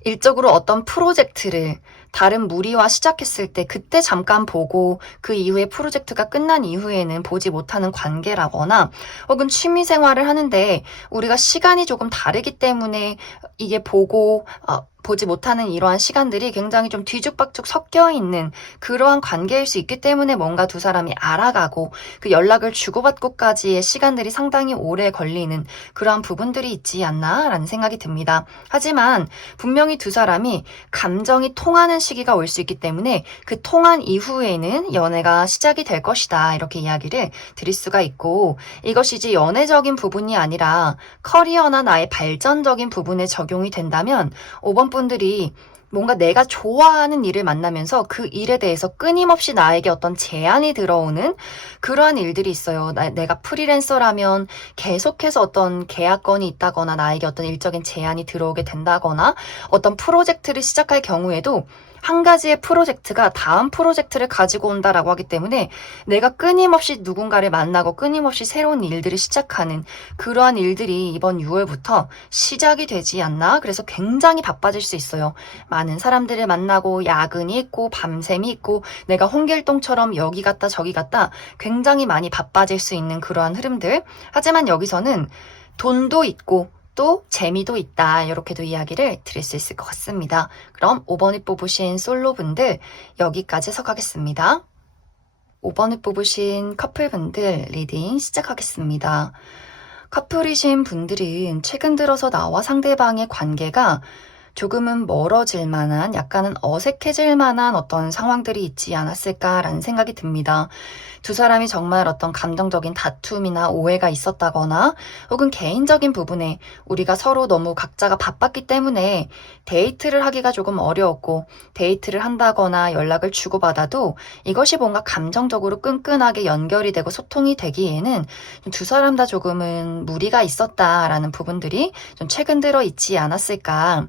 일적으로 어떤 프로젝트를 다른 무리와 시작했을 때 그때 잠깐 보고 그 이후에 프로젝트가 끝난 이후에는 보지 못하는 관계라거나 혹은 취미 생활을 하는데 우리가 시간이 조금 다르기 때문에 이게 보지 못하는 이러한 시간들이 굉장히 좀 뒤죽박죽 섞여 있는 그러한 관계일 수 있기 때문에 뭔가 두 사람이 알아가고 그 연락을 주고받고까지의 시간들이 상당히 오래 걸리는 그러한 부분들이 있지 않나라는 생각이 듭니다. 하지만 분명히 두 사람이 감정이 통하는 시기가 올 수 있기 때문에 그 통한 이후에는 연애가 시작이 될 것이다 이렇게 이야기를 드릴 수가 있고 이것이 이제 연애적인 부분이 아니라 커리어나 나의 발전적인 부분에 적용이 된다면 5번 분들이 뭔가 내가 좋아하는 일을 만나면서 그 일에 대해서 끊임없이 나에게 어떤 제안이 들어오는 그러한 일들이 있어요. 내가 프리랜서라면 계속해서 어떤 계약건이 있다거나 나에게 어떤 일적인 제안이 들어오게 된다거나 어떤 프로젝트를 시작할 경우에도 한 가지의 프로젝트가 다음 프로젝트를 가지고 온다라고 하기 때문에 내가 끊임없이 누군가를 만나고 끊임없이 새로운 일들을 시작하는 그러한 일들이 이번 6월부터 시작이 되지 않나? 그래서 굉장히 바빠질 수 있어요. 많은 사람들을 만나고 야근이 있고 밤샘이 있고 내가 홍길동처럼 여기 갔다 저기 갔다 굉장히 많이 바빠질 수 있는 그러한 흐름들. 하지만 여기서는 돈도 있고 또 재미도 있다. 이렇게도 이야기를 드릴 수 있을 것 같습니다. 그럼 5번을 뽑으신 솔로분들 여기까지 해석하겠습니다. 5번을 뽑으신 커플분들 리딩 시작하겠습니다. 커플이신 분들은 최근 들어서 나와 상대방의 관계가 조금은 멀어질 만한 약간은 어색해질 만한 어떤 상황들이 있지 않았을까라는 생각이 듭니다. 두 사람이 정말 어떤 감정적인 다툼이나 오해가 있었다거나 혹은 개인적인 부분에 우리가 서로 너무 각자가 바빴기 때문에 데이트를 하기가 조금 어려웠고 데이트를 한다거나 연락을 주고받아도 이것이 뭔가 감정적으로 끈끈하게 연결이 되고 소통이 되기에는 두 사람 다 조금은 무리가 있었다라는 부분들이 좀 최근 들어 있지 않았을까.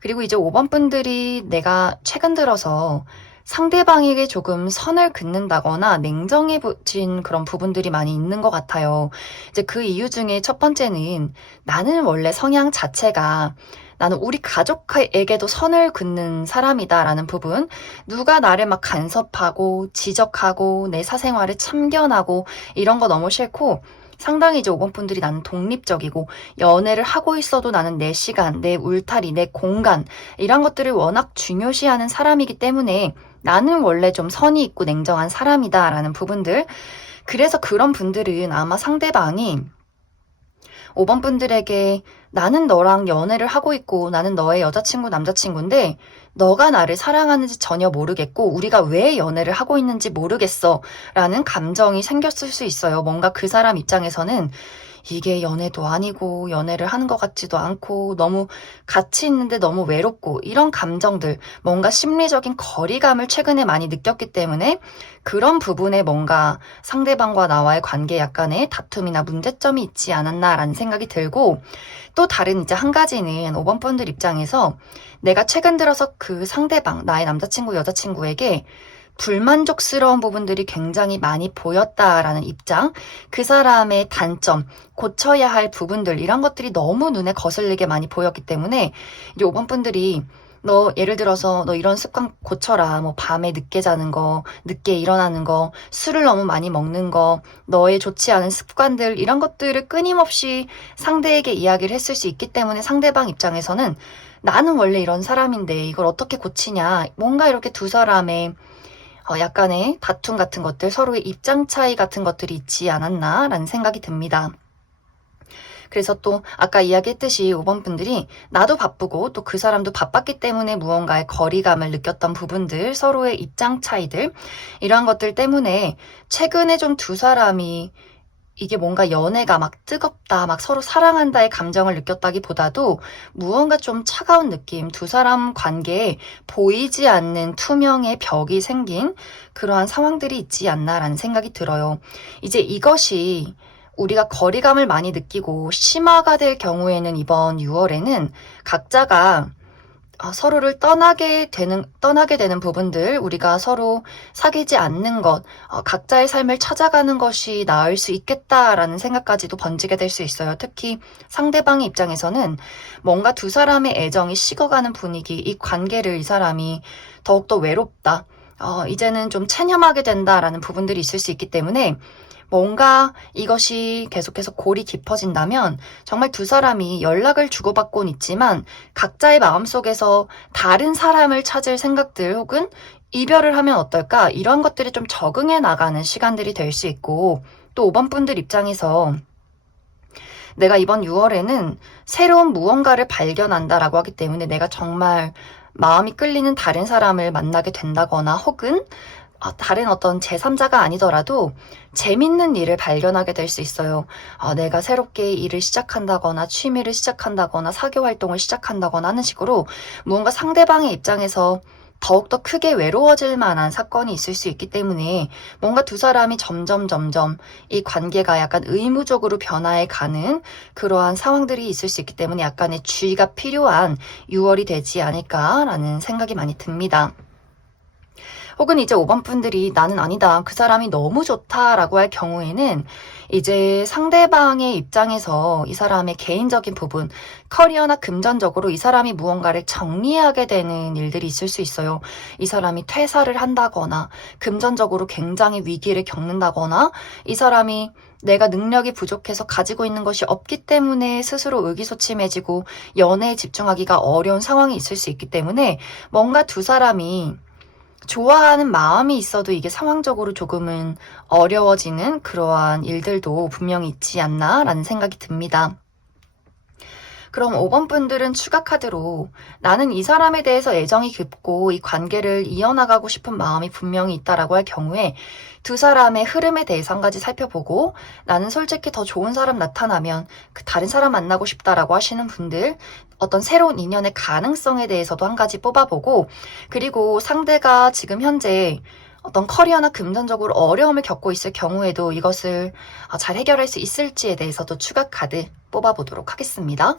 그리고 이제 5번 분들이 내가 최근 들어서 상대방에게 조금 선을 긋는다거나 냉정해진 그런 부분들이 많이 있는 것 같아요. 이제 그 이유 중에 첫 번째는 나는 원래 성향 자체가 나는 우리 가족에게도 선을 긋는 사람이다라는 부분. 누가 나를 막 간섭하고 지적하고 내 사생활을 참견하고 이런 거 너무 싫고 상당히 이제 5번 분들이 나는 독립적이고 연애를 하고 있어도 나는 내 시간, 내 울타리, 내 공간 이런 것들을 워낙 중요시하는 사람이기 때문에 나는 원래 좀 선이 있고 냉정한 사람이다라는 부분들. 그래서 그런 분들은 아마 상대방이 5번 분들에게 나는 너랑 연애를 하고 있고 나는 너의 여자친구, 남자친구인데 너가 나를 사랑하는지 전혀 모르겠고 우리가 왜 연애를 하고 있는지 모르겠어 라는 감정이 생겼을 수 있어요. 뭔가 그 사람 입장에서는 이게 연애도 아니고 연애를 하는 것 같지도 않고 너무 같이 있는데 너무 외롭고 이런 감정들 뭔가 심리적인 거리감을 최근에 많이 느꼈기 때문에 그런 부분에 뭔가 상대방과 나와의 관계에 약간의 다툼이나 문제점이 있지 않았나라는 생각이 들고 또 다른 이제 한 가지는 5번 분들 입장에서 내가 최근 들어서 그 상대방 나의 남자친구 여자친구에게 불만족스러운 부분들이 굉장히 많이 보였다라는 입장, 그 사람의 단점, 고쳐야 할 부분들, 이런 것들이 너무 눈에 거슬리게 많이 보였기 때문에 이제 5번 분들이 너 예를 들어서 너 이런 습관 고쳐라. 뭐 밤에 늦게 자는 거, 늦게 일어나는 거, 술을 너무 많이 먹는 거, 너의 좋지 않은 습관들, 이런 것들을 끊임없이 상대에게 이야기를 했을 수 있기 때문에 상대방 입장에서는 나는 원래 이런 사람인데 이걸 어떻게 고치냐, 뭔가 이렇게 두 사람의 약간의 다툼 같은 것들, 서로의 입장 차이 같은 것들이 있지 않았나라는 생각이 듭니다. 그래서 또 아까 이야기했듯이 5번 분들이 나도 바쁘고 또 그 사람도 바빴기 때문에 무언가의 거리감을 느꼈던 부분들, 서로의 입장 차이들, 이러한 것들 때문에 최근에 좀 두 사람이 이게 뭔가 연애가 막 뜨겁다, 막 서로 사랑한다의 감정을 느꼈다기보다도 무언가 좀 차가운 느낌, 두 사람 관계에 보이지 않는 투명의 벽이 생긴 그러한 상황들이 있지 않나라는 생각이 들어요. 이제 이것이 우리가 거리감을 많이 느끼고 심화가 될 경우에는 이번 6월에는 각자가 서로를 떠나게 되는 부분들, 우리가 서로 사귀지 않는 것, 각자의 삶을 찾아가는 것이 나을 수 있겠다라는 생각까지도 번지게 될 수 있어요. 특히 상대방의 입장에서는 뭔가 두 사람의 애정이 식어가는 분위기, 이 관계를 이 사람이 더욱더 외롭다, 이제는 좀 체념하게 된다라는 부분들이 있을 수 있기 때문에 뭔가 이것이 계속해서 골이 깊어진다면 정말 두 사람이 연락을 주고받곤 있지만 각자의 마음속에서 다른 사람을 찾을 생각들 혹은 이별을 하면 어떨까, 이런 것들이 좀 적응해 나가는 시간들이 될 수 있고, 또 5번 분들 입장에서 내가 이번 6월에는 새로운 무언가를 발견한다라고 하기 때문에 내가 정말 마음이 끌리는 다른 사람을 만나게 된다거나 혹은 다른 어떤 제3자가 아니더라도 재밌는 일을 발견하게 될 수 있어요. 내가 새롭게 일을 시작한다거나 취미를 시작한다거나 사교 활동을 시작한다거나 하는 식으로 무언가 상대방의 입장에서 더욱더 크게 외로워질 만한 사건이 있을 수 있기 때문에 뭔가 두 사람이 점점 이 관계가 약간 의무적으로 변화해 가는 그러한 상황들이 있을 수 있기 때문에 약간의 주의가 필요한 6월이 되지 않을까라는 생각이 많이 듭니다. 혹은 이제 5번 분들이 나는 아니다, 그 사람이 너무 좋다라고 할 경우에는 이제 상대방의 입장에서 이 사람의 개인적인 부분, 커리어나 금전적으로 이 사람이 무언가를 정리하게 되는 일들이 있을 수 있어요. 이 사람이 퇴사를 한다거나 금전적으로 굉장히 위기를 겪는다거나 이 사람이 내가 능력이 부족해서 가지고 있는 것이 없기 때문에 스스로 의기소침해지고 연애에 집중하기가 어려운 상황이 있을 수 있기 때문에 뭔가 두 사람이 좋아하는 마음이 있어도 이게 상황적으로 조금은 어려워지는 그러한 일들도 분명히 있지 않나라는 생각이 듭니다. 그럼 5번 분들은 추가 카드로 나는 이 사람에 대해서 애정이 깊고 이 관계를 이어나가고 싶은 마음이 분명히 있다라고 할 경우에 두 사람의 흐름에 대해서 한 가지 살펴보고 나는 솔직히 더 좋은 사람 나타나면 그 다른 사람 만나고 싶다라고 하시는 분들, 어떤 새로운 인연의 가능성에 대해서도 한 가지 뽑아보고, 그리고 상대가 지금 현재 어떤 커리어나 금전적으로 어려움을 겪고 있을 경우에도 이것을 잘 해결할 수 있을지에 대해서도 추가 카드 뽑아보도록 하겠습니다.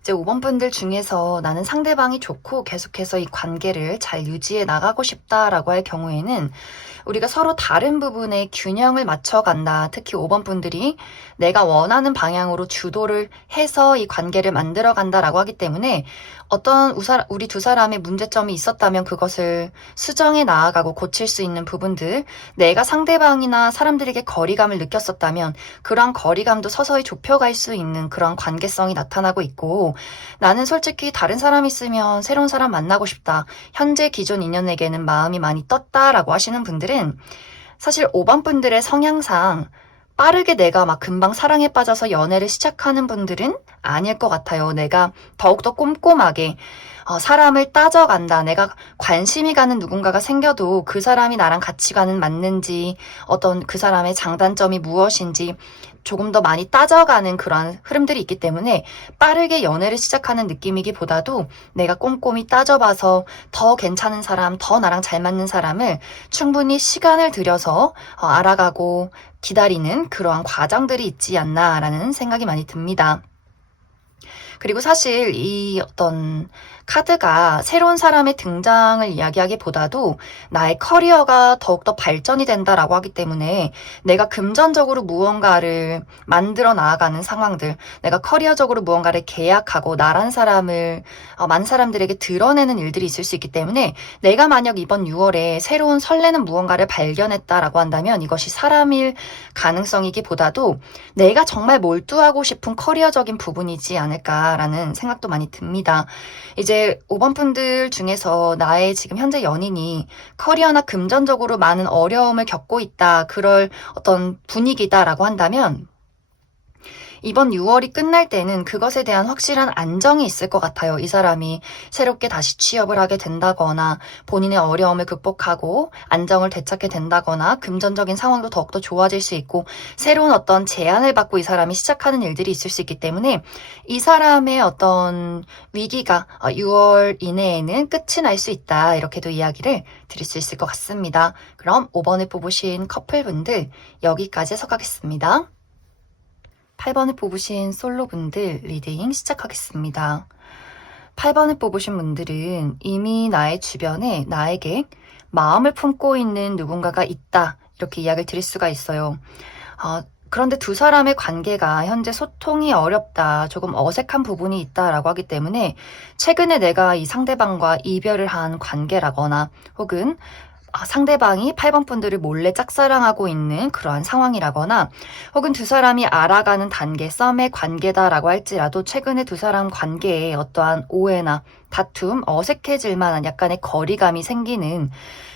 이제 5번 분들 중에서 나는 상대방이 좋고 계속해서 이 관계를 잘 유지해 나가고 싶다라고 할 경우에는 우리가 서로 다른 부분에 균형을 맞춰간다. 특히 5번 분들이 내가 원하는 방향으로 주도를 해서 이 관계를 만들어 간다라고 하기 때문에 어떤 우리 두 사람의 문제점이 있었다면 그것을 수정해 나아가고 고칠 수 있는 부분들, 내가 상대방이나 사람들에게 거리감을 느꼈었다면 그러한 거리감도 서서히 좁혀갈 수 있는 그런 관계성이 나타나고 있고, 나는 솔직히 다른 사람 있으면 새로운 사람 만나고 싶다, 현재 기존 인연에게는 마음이 많이 떴다라고 하시는 분들은 사실 5번 분들의 성향상 빠르게 내가 막 금방 사랑에 빠져서 연애를 시작하는 분들은 아닐 것 같아요. 내가 더욱더 꼼꼼하게 사람을 따져간다. 내가 관심이 가는 누군가가 생겨도 그 사람이 나랑 가치관은 맞는지, 어떤 그 사람의 장단점이 무엇인지 조금 더 많이 따져가는 그런 흐름들이 있기 때문에 빠르게 연애를 시작하는 느낌이기보다도 내가 꼼꼼히 따져봐서 더 괜찮은 사람, 더 나랑 잘 맞는 사람을 충분히 시간을 들여서 알아가고 기다리는 그러한 과정들이 있지 않나라는 생각이 많이 듭니다. 그리고 사실 이 어떤 카드가 새로운 사람의 등장을 이야기하기보다도 나의 커리어가 더욱더 발전이 된다라고 하기 때문에 내가 금전적으로 무언가를 만들어 나아가는 상황들, 내가 커리어적으로 무언가를 계약하고 나란 사람을 많은 사람들에게 드러내는 일들이 있을 수 있기 때문에 내가 만약 이번 6월에 새로운 설레는 무언가를 발견했다라고 한다면 이것이 사람일 가능성이기보다도 내가 정말 몰두하고 싶은 커리어적인 부분이지 않을까라는 생각도 많이 듭니다. 이제 5번 분들 중에서 나의 지금 현재 연인이 커리어나 금전적으로 많은 어려움을 겪고 있다, 그럴 어떤 분위기다라고 한다면 이번 6월이 끝날 때는 그것에 대한 확실한 안정이 있을 것 같아요. 이 사람이 새롭게 다시 취업을 하게 된다거나 본인의 어려움을 극복하고 안정을 되찾게 된다거나 금전적인 상황도 더욱더 좋아질 수 있고 새로운 어떤 제안을 받고 이 사람이 시작하는 일들이 있을 수 있기 때문에 이 사람의 어떤 위기가 6월 이내에는 끝이 날 수 있다, 이렇게도 이야기를 드릴 수 있을 것 같습니다. 그럼 5번을 뽑으신 커플분들 여기까지 해서 가겠습니다. 8번을 뽑으신 솔로분들 리딩 시작하겠습니다. 8번을 뽑으신 분들은 이미 나의 주변에 나에게 마음을 품고 있는 누군가가 있다, 이렇게 이야기를 드릴 수가 있어요. 그런데 두 사람의 관계가 현재 소통이 어렵다, 조금 어색한 부분이 있다라고 하기 때문에 최근에 내가 이 상대방과 이별을 한 관계라거나 혹은 상대방이 8번 분들을 몰래 짝사랑하고 있는 그러한 상황이라거나 혹은 두 사람이 알아가는 단계, 썸의 관계다라고 할지라도 최근에 두 사람 관계에 어떠한 오해나 다툼, 어색해질 만한 약간의 거리감이 생기는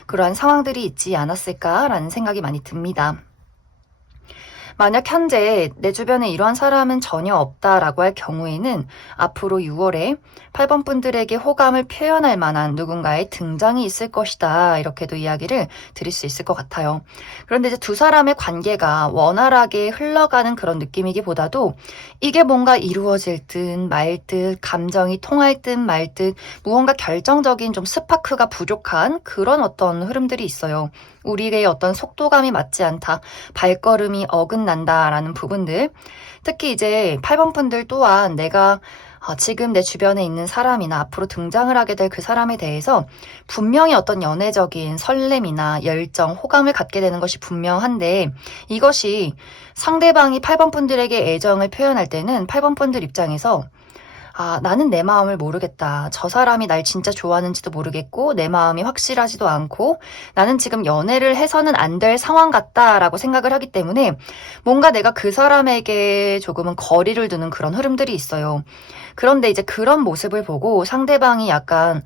그러한 상황들이 있지 않았을까라는 생각이 많이 듭니다. 만약 현재 내 주변에 이러한 사람은 전혀 없다라고 할 경우에는 앞으로 6월에 8번 분들에게 호감을 표현할 만한 누군가의 등장이 있을 것이다, 이렇게도 이야기를 드릴 수 있을 것 같아요. 그런데 이제 두 사람의 관계가 원활하게 흘러가는 그런 느낌이기보다도 이게 뭔가 이루어질 듯 말 듯, 감정이 통할 듯 말 듯, 무언가 결정적인 좀 스파크가 부족한 그런 어떤 흐름들이 있어요. 우리의 어떤 속도감이 맞지 않다, 발걸음이 어긋난다라는 부분들, 특히 이제 8번 분들 또한 내가 지금 내 주변에 있는 사람이나 앞으로 등장을 하게 될 그 사람에 대해서 분명히 어떤 연애적인 설렘이나 열정, 호감을 갖게 되는 것이 분명한데 이것이 상대방이 8번 분들에게 애정을 표현할 때는 8번 분들 입장에서 나는 내 마음을 모르겠다, 저 사람이 날 진짜 좋아하는지도 모르겠고 내 마음이 확실하지도 않고 나는 지금 연애를 해서는 안 될 상황 같다라고 생각을 하기 때문에 뭔가 내가 그 사람에게 조금은 거리를 두는 그런 흐름들이 있어요. 그런데 이제 그런 모습을 보고 상대방이 약간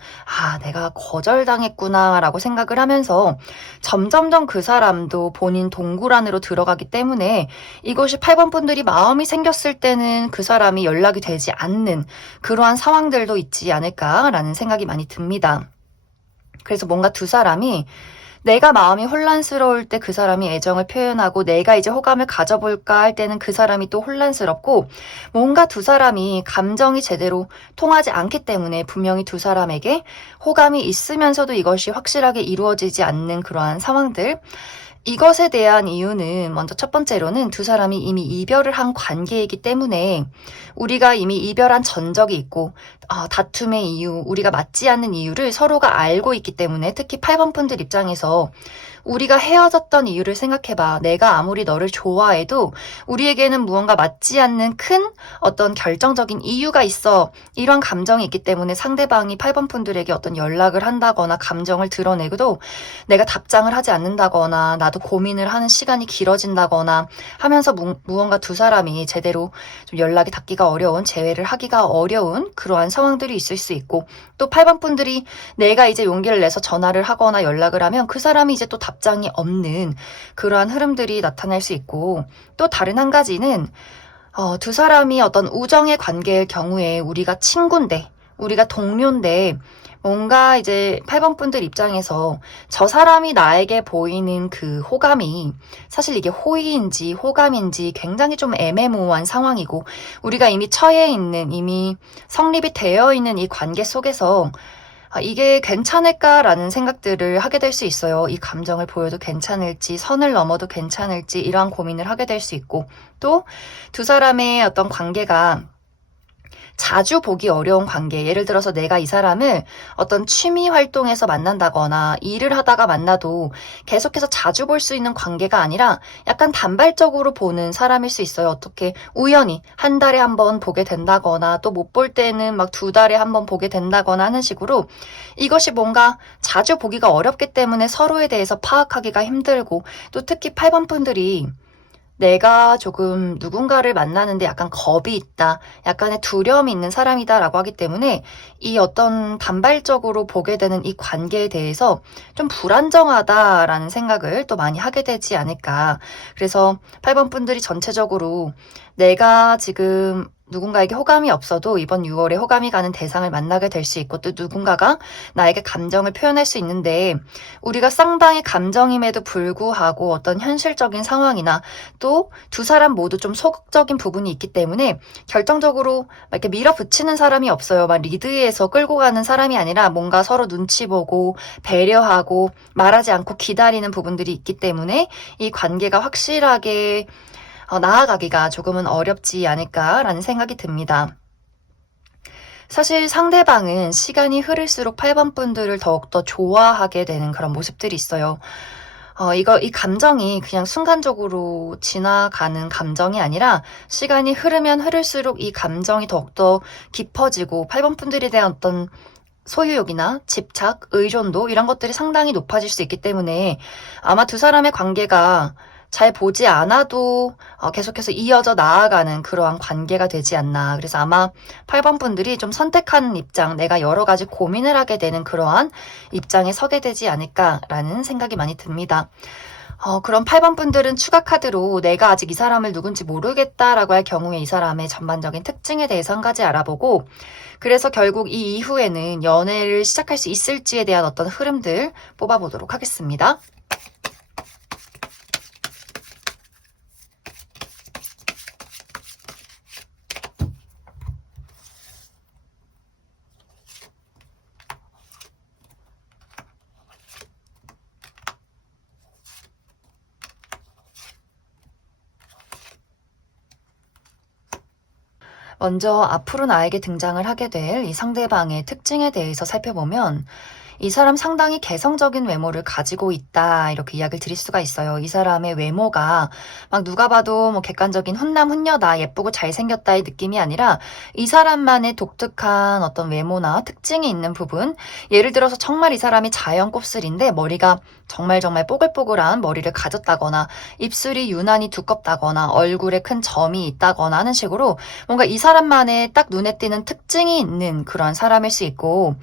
내가 거절당했구나 라고 생각을 하면서 점점점 그 사람도 본인 동굴 안으로 들어가기 때문에 이것이 8번 분들이 마음이 생겼을 때는 그 사람이 연락이 되지 않는 그러한 상황들도 있지 않을까라는 생각이 많이 듭니다. 그래서 뭔가 두 사람이 내가 마음이 혼란스러울 때 그 사람이 애정을 표현하고 내가 이제 호감을 가져볼까 할 때는 그 사람이 또 혼란스럽고 뭔가 두 사람이 감정이 제대로 통하지 않기 때문에 분명히 두 사람에게 호감이 있으면서도 이것이 확실하게 이루어지지 않는 그러한 상황들, 이것에 대한 이유는 먼저 첫 번째로는 두 사람이 이미 이별을 한 관계이기 때문에 우리가 이미 이별한 전적이 있고 다툼의 이유, 우리가 맞지 않는 이유를 서로가 알고 있기 때문에 특히 8번 분들 입장에서 우리가 헤어졌던 이유를 생각해봐. 내가 아무리 너를 좋아해도 우리에게는 무언가 맞지 않는 큰 어떤 결정적인 이유가 있어. 이런 감정이 있기 때문에 상대방이 8번 분들에게 어떤 연락을 한다거나 감정을 드러내고도 내가 답장을 하지 않는다거나 나도 고민을 하는 시간이 길어진다거나 하면서 무언가 두 사람이 제대로 좀 연락이 닿기가 어려운, 재회를 하기가 어려운 그러한 상황들이 있을 수 있고 또 8번 분들이 내가 이제 용기를 내서 전화를 하거나 연락을 하면 그 사람이 이제 또 답장이 없는 그러한 흐름들이 나타날 수 있고 또 다른 한 가지는 두 사람이 어떤 우정의 관계일 경우에 우리가 친구인데 우리가 동료인데 뭔가 이제 8번 분들 입장에서 저 사람이 나에게 보이는 그 호감이 사실 이게 호의인지 호감인지 굉장히 좀 애매모호한 상황이고 우리가 이미 처해 있는 이미 성립이 되어 있는 이 관계 속에서 이게 괜찮을까라는 생각들을 하게 될 수 있어요. 이 감정을 보여도 괜찮을지, 선을 넘어도 괜찮을지 이러한 고민을 하게 될 수 있고 또 두 사람의 어떤 관계가 자주 보기 어려운 관계, 예를 들어서 내가 이 사람을 어떤 취미 활동에서 만난다거나 일을 하다가 만나도 계속해서 자주 볼 수 있는 관계가 아니라 약간 단발적으로 보는 사람일 수 있어요. 어떻게 우연히 한 달에 한 번 보게 된다거나 또 못 볼 때는 막 2달에 한 번 보게 된다거나 하는 식으로 이것이 뭔가 자주 보기가 어렵기 때문에 서로에 대해서 파악하기가 힘들고 또 특히 8번 분들이 내가 조금 누군가를 만나는데 약간 겁이 있다, 약간의 두려움이 있는 사람이다라고 하기 때문에 이 어떤 단발적으로 보게 되는 이 관계에 대해서 좀 불안정하다라는 생각을 또 많이 하게 되지 않을까. 그래서 8번 분들이 전체적으로 내가 지금 누군가에게 호감이 없어도 이번 6월에 호감이 가는 대상을 만나게 될 수 있고 또 누군가가 나에게 감정을 표현할 수 있는데 우리가 쌍방의 감정임에도 불구하고 어떤 현실적인 상황이나 또 두 사람 모두 좀 소극적인 부분이 있기 때문에 결정적으로 막 이렇게 밀어붙이는 사람이 없어요. 막 리드에서 끌고 가는 사람이 아니라 뭔가 서로 눈치 보고 배려하고 말하지 않고 기다리는 부분들이 있기 때문에 이 관계가 확실하게 나아가기가 조금은 어렵지 않을까라는 생각이 듭니다. 사실 상대방은 시간이 흐를수록 8번 분들을 더욱더 좋아하게 되는 그런 모습들이 있어요. 이 감정이 그냥 순간적으로 지나가는 감정이 아니라 시간이 흐르면 흐를수록 이 감정이 더욱더 깊어지고 8번 분들에 대한 어떤 소유욕이나 집착, 의존도 이런 것들이 상당히 높아질 수 있기 때문에 아마 두 사람의 관계가 잘 보지 않아도 계속해서 이어져 나아가는 그러한 관계가 되지 않나. 그래서 아마 8번 분들이 좀 선택하는 입장, 내가 여러 가지 고민을 하게 되는 그러한 입장에 서게 되지 않을까라는 생각이 많이 듭니다. 그럼 8번 분들은 추가 카드로 내가 아직 이 사람을 누군지 모르겠다라고 할 경우에 이 사람의 전반적인 특징에 대해서 한 가지 알아보고 그래서 결국 이 이후에는 연애를 시작할 수 있을지에 대한 어떤 흐름들 뽑아보도록 하겠습니다. 먼저 앞으로 나에게 등장을 하게 될 이 상대방의 특징에 대해서 살펴보면 이 사람 상당히 개성적인 외모를 가지고 있다 이렇게 이야기를 드릴 수가 있어요. 이 사람의 외모가 막 누가 봐도 뭐 객관적인 훈남 훈녀다 예쁘고 잘생겼다의 느낌이 아니라 이 사람만의 독특한 어떤 외모나 특징이 있는 부분, 예를 들어서 정말 이 사람이 자연 곱슬인데 머리가 정말 뽀글뽀글한 머리를 가졌다거나 입술이 유난히 두껍다거나 얼굴에 큰 점이 있다거나 하는 식으로 뭔가 이 사람만의 딱 눈에 띄는 특징이 있는 그런 사람일 수 있고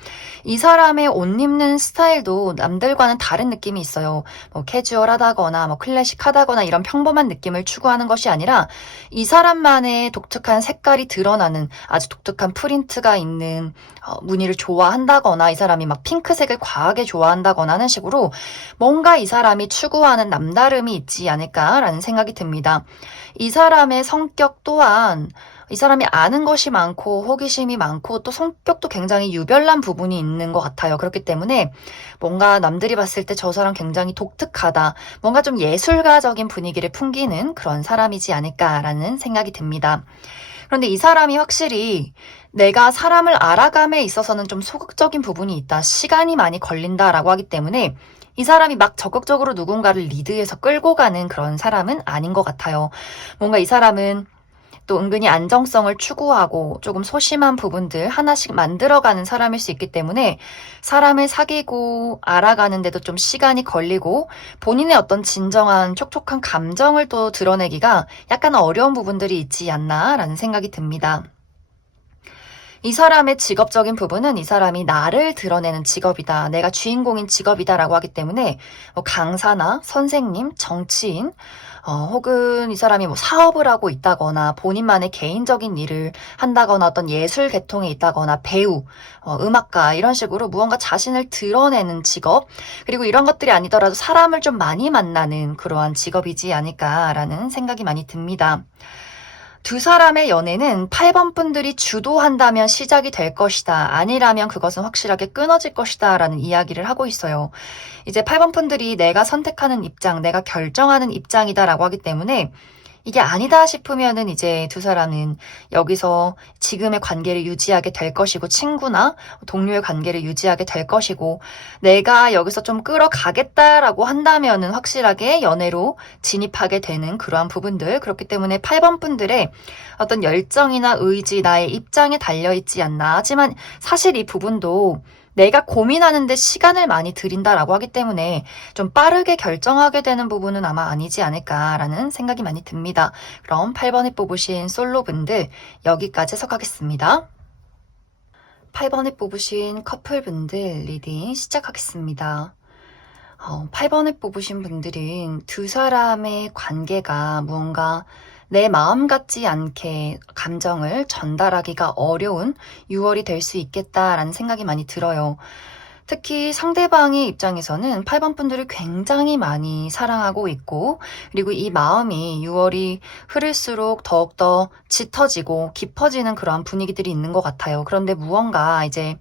이 사람의 옷 입는 스타일도 남들과는 다른 느낌이 있어요. 뭐 캐주얼하다거나 뭐 클래식하다거나 이런 평범한 느낌을 추구하는 것이 아니라 이 사람만의 독특한 색깔이 드러나는 아주 독특한 프린트가 있는 무늬를 좋아한다거나 이 사람이 막 핑크색을 과하게 좋아한다거나 하는 식으로 뭔가 이 사람이 추구하는 남다름이 있지 않을까라는 생각이 듭니다. 이 사람의 성격 또한 이 사람이 아는 것이 많고 호기심이 많고 또 성격도 굉장히 유별난 부분이 있는 것 같아요. 그렇기 때문에 뭔가 남들이 봤을 때 저 사람 굉장히 독특하다. 뭔가 좀 예술가적인 분위기를 풍기는 그런 사람이지 않을까라는 생각이 듭니다. 그런데 이 사람이 확실히 내가 사람을 알아감에 있어서는 좀 소극적인 부분이 있다. 시간이 많이 걸린다라고 하기 때문에 이 사람이 막 적극적으로 누군가를 리드해서 끌고 가는 그런 사람은 아닌 것 같아요. 뭔가 이 사람은 또 은근히 안정성을 추구하고 조금 소심한 부분들 하나씩 만들어가는 사람일 수 있기 때문에 사람을 사귀고 알아가는데도 좀 시간이 걸리고 본인의 어떤 진정한 촉촉한 감정을 또 드러내기가 약간 어려운 부분들이 있지 않나라는 생각이 듭니다. 이 사람의 직업적인 부분은 이 사람이 나를 드러내는 직업이다. 내가 주인공인 직업이다라고 하기 때문에 뭐 강사나 선생님, 정치인, 혹은 이 사람이 뭐 사업을 하고 있다거나 본인만의 개인적인 일을 한다거나 어떤 예술 계통에 있다거나 배우, 음악가 이런 식으로 무언가 자신을 드러내는 직업, 그리고 이런 것들이 아니더라도 사람을 좀 많이 만나는 그러한 직업이지 않을까라는 생각이 많이 듭니다. 두 사람의 연애는 8번 분들이 주도한다면 시작이 될 것이다. 아니라면 그것은 확실하게 끊어질 것이다. 라는 이야기를 하고 있어요. 이제 8번 분들이 내가 선택하는 입장, 내가 결정하는 입장이다. 라고 하기 때문에 이게 아니다 싶으면은 이제 두 사람은 여기서 지금의 관계를 유지하게 될 것이고, 친구나 동료의 관계를 유지하게 될 것이고, 내가 여기서 좀 끌어가겠다라고 한다면은 확실하게 연애로 진입하게 되는 그러한 부분들. 그렇기 때문에 8번 분들의 어떤 열정이나 의지, 나의 입장에 달려있지 않나. 하지만 사실 이 부분도 내가 고민하는데 시간을 많이 들인다라고 하기 때문에 좀 빠르게 결정하게 되는 부분은 아마 아니지 않을까라는 생각이 많이 듭니다. 그럼 8번에 뽑으신 솔로분들 여기까지 해석하겠습니다. 8번에 뽑으신 커플분들 리딩 시작하겠습니다. 8번에 뽑으신 분들은 두 사람의 관계가 무언가 내 마음 같지 않게 감정을 전달하기가 어려운 6월이 될 수 있겠다라는 생각이 많이 들어요. 특히 상대방의 입장에서는 8번 분들을 굉장히 많이 사랑하고 있고, 그리고 이 마음이 6월이 흐를수록 더욱더 짙어지고 깊어지는 그러한 분위기들이 있는 것 같아요. 그런데 무언가 이제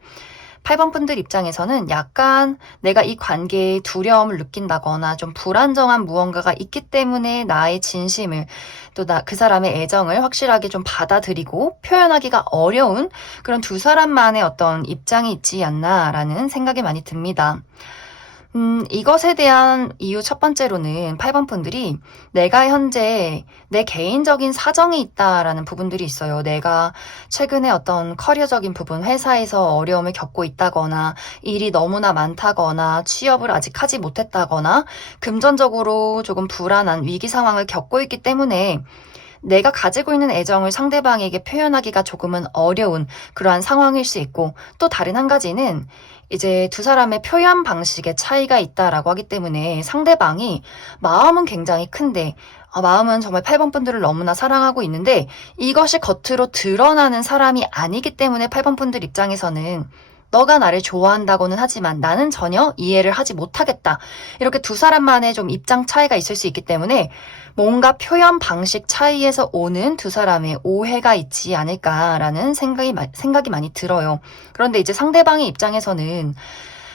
8번 분들 입장에서는 약간 내가 이 관계에 두려움을 느낀다거나 좀 불안정한 무언가가 있기 때문에 나의 진심을 또 그 사람의 애정을 확실하게 좀 받아들이고 표현하기가 어려운 그런 두 사람만의 어떤 입장이 있지 않나라는 생각이 많이 듭니다. 이것에 대한 이유 첫 번째로는 8번 분들이 내가 현재 내 개인적인 사정이 있다라는 부분들이 있어요. 내가 최근에 어떤 커리어적인 부분, 회사에서 어려움을 겪고 있다거나, 일이 너무나 많다거나, 취업을 아직 하지 못했다거나, 금전적으로 조금 불안한 위기 상황을 겪고 있기 때문에 내가 가지고 있는 애정을 상대방에게 표현하기가 조금은 어려운 그러한 상황일 수 있고, 또 다른 한 가지는 이제 두 사람의 표현 방식의 차이가 있다라고 하기 때문에 상대방이 마음은 굉장히 큰데 마음은 정말 8번 분들을 너무나 사랑하고 있는데 이것이 겉으로 드러나는 사람이 아니기 때문에 8번 분들 입장에서는 너가 나를 좋아한다고는 하지만 나는 전혀 이해를 하지 못하겠다. 이렇게 두 사람만의 좀 입장 차이가 있을 수 있기 때문에 뭔가 표현 방식 차이에서 오는 두 사람의 오해가 있지 않을까라는 생각이 많이 들어요. 그런데 이제 상대방의 입장에서는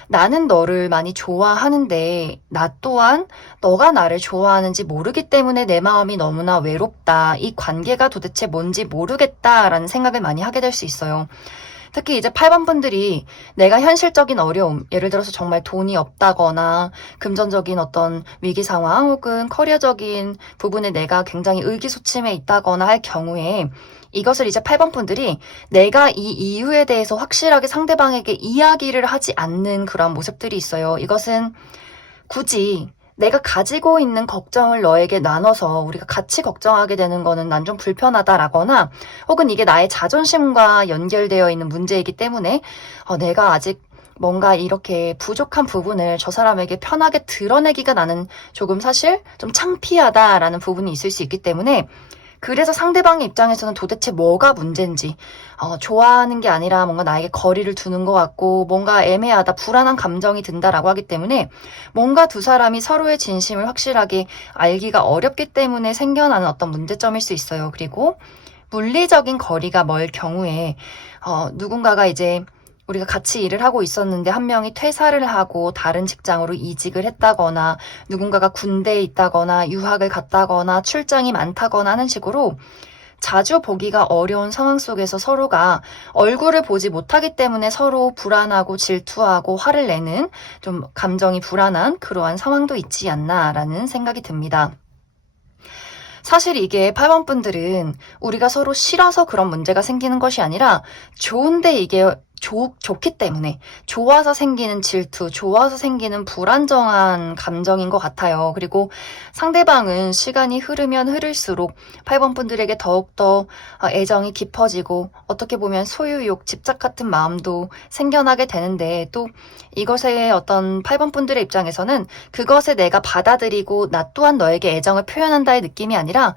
나는 너를 많이 좋아하는데 나 또한 너가 나를 좋아하는지 모르기 때문에 내 마음이 너무나 외롭다. 이 관계가 도대체 뭔지 모르겠다라는 생각을 많이 하게 될 수 있어요. 특히 이제 8번 분들이 내가 현실적인 어려움, 예를 들어서 정말 돈이 없다거나 금전적인 어떤 위기 상황 혹은 커리어적인 부분에 내가 굉장히 의기소침해 있다거나 할 경우에 이것을 이제 8번 분들이 내가 이 이유에 대해서 확실하게 상대방에게 이야기를 하지 않는 그런 모습들이 있어요. 이것은 굳이 내가 가지고 있는 걱정을 너에게 나눠서 우리가 같이 걱정하게 되는 거는 난 좀 불편하다라거나 혹은 이게 나의 자존심과 연결되어 있는 문제이기 때문에 내가 아직 뭔가 이렇게 부족한 부분을 저 사람에게 편하게 드러내기가 나는 조금 사실 좀 창피하다라는 부분이 있을 수 있기 때문에 그래서 상대방의 입장에서는 도대체 뭐가 문제인지 좋아하는 게 아니라 뭔가 나에게 거리를 두는 것 같고 뭔가 애매하다, 불안한 감정이 든다라고 하기 때문에 뭔가 두 사람이 서로의 진심을 확실하게 알기가 어렵기 때문에 생겨나는 어떤 문제점일 수 있어요. 그리고 물리적인 거리가 멀 경우에 누군가가 이제 우리가 같이 일을 하고 있었는데 한 명이 퇴사를 하고 다른 직장으로 이직을 했다거나 누군가가 군대에 있다거나 유학을 갔다거나 출장이 많다거나 하는 식으로 자주 보기가 어려운 상황 속에서 서로가 얼굴을 보지 못하기 때문에 서로 불안하고 질투하고 화를 내는 좀 감정이 불안한 그러한 상황도 있지 않나라는 생각이 듭니다. 사실 이게 8번 분들은 우리가 서로 싫어서 그런 문제가 생기는 것이 아니라 좋은데 이게 좋기 때문에 좋아서 생기는 질투, 좋아서 생기는 불안정한 감정인 것 같아요. 그리고 상대방은 시간이 흐르면 흐를수록 8번 분들에게 더욱더 애정이 깊어지고 어떻게 보면 소유욕, 집착 같은 마음도 생겨나게 되는데 또 이것의 어떤 8번 분들의 입장에서는 그것에 내가 받아들이고 나 또한 너에게 애정을 표현한다의 느낌이 아니라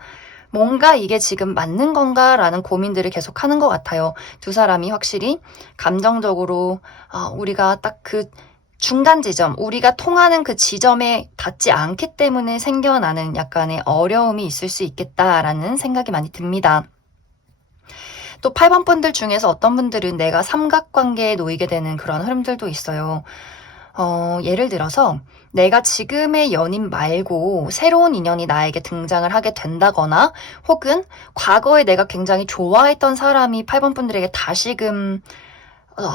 뭔가 이게 지금 맞는 건가라는 고민들을 계속 하는 것 같아요. 두 사람이 확실히 감정적으로 우리가 딱 그 중간 지점, 우리가 통하는 그 지점에 닿지 않기 때문에 생겨나는 약간의 어려움이 있을 수 있겠다라는 생각이 많이 듭니다. 또 8번 분들 중에서 어떤 분들은 내가 삼각관계에 놓이게 되는 그런 흐름들도 있어요. 예를 들어서 내가 지금의 연인 말고 새로운 인연이 나에게 등장을 하게 된다거나 혹은 과거에 내가 굉장히 좋아했던 사람이 8번 분들에게 다시금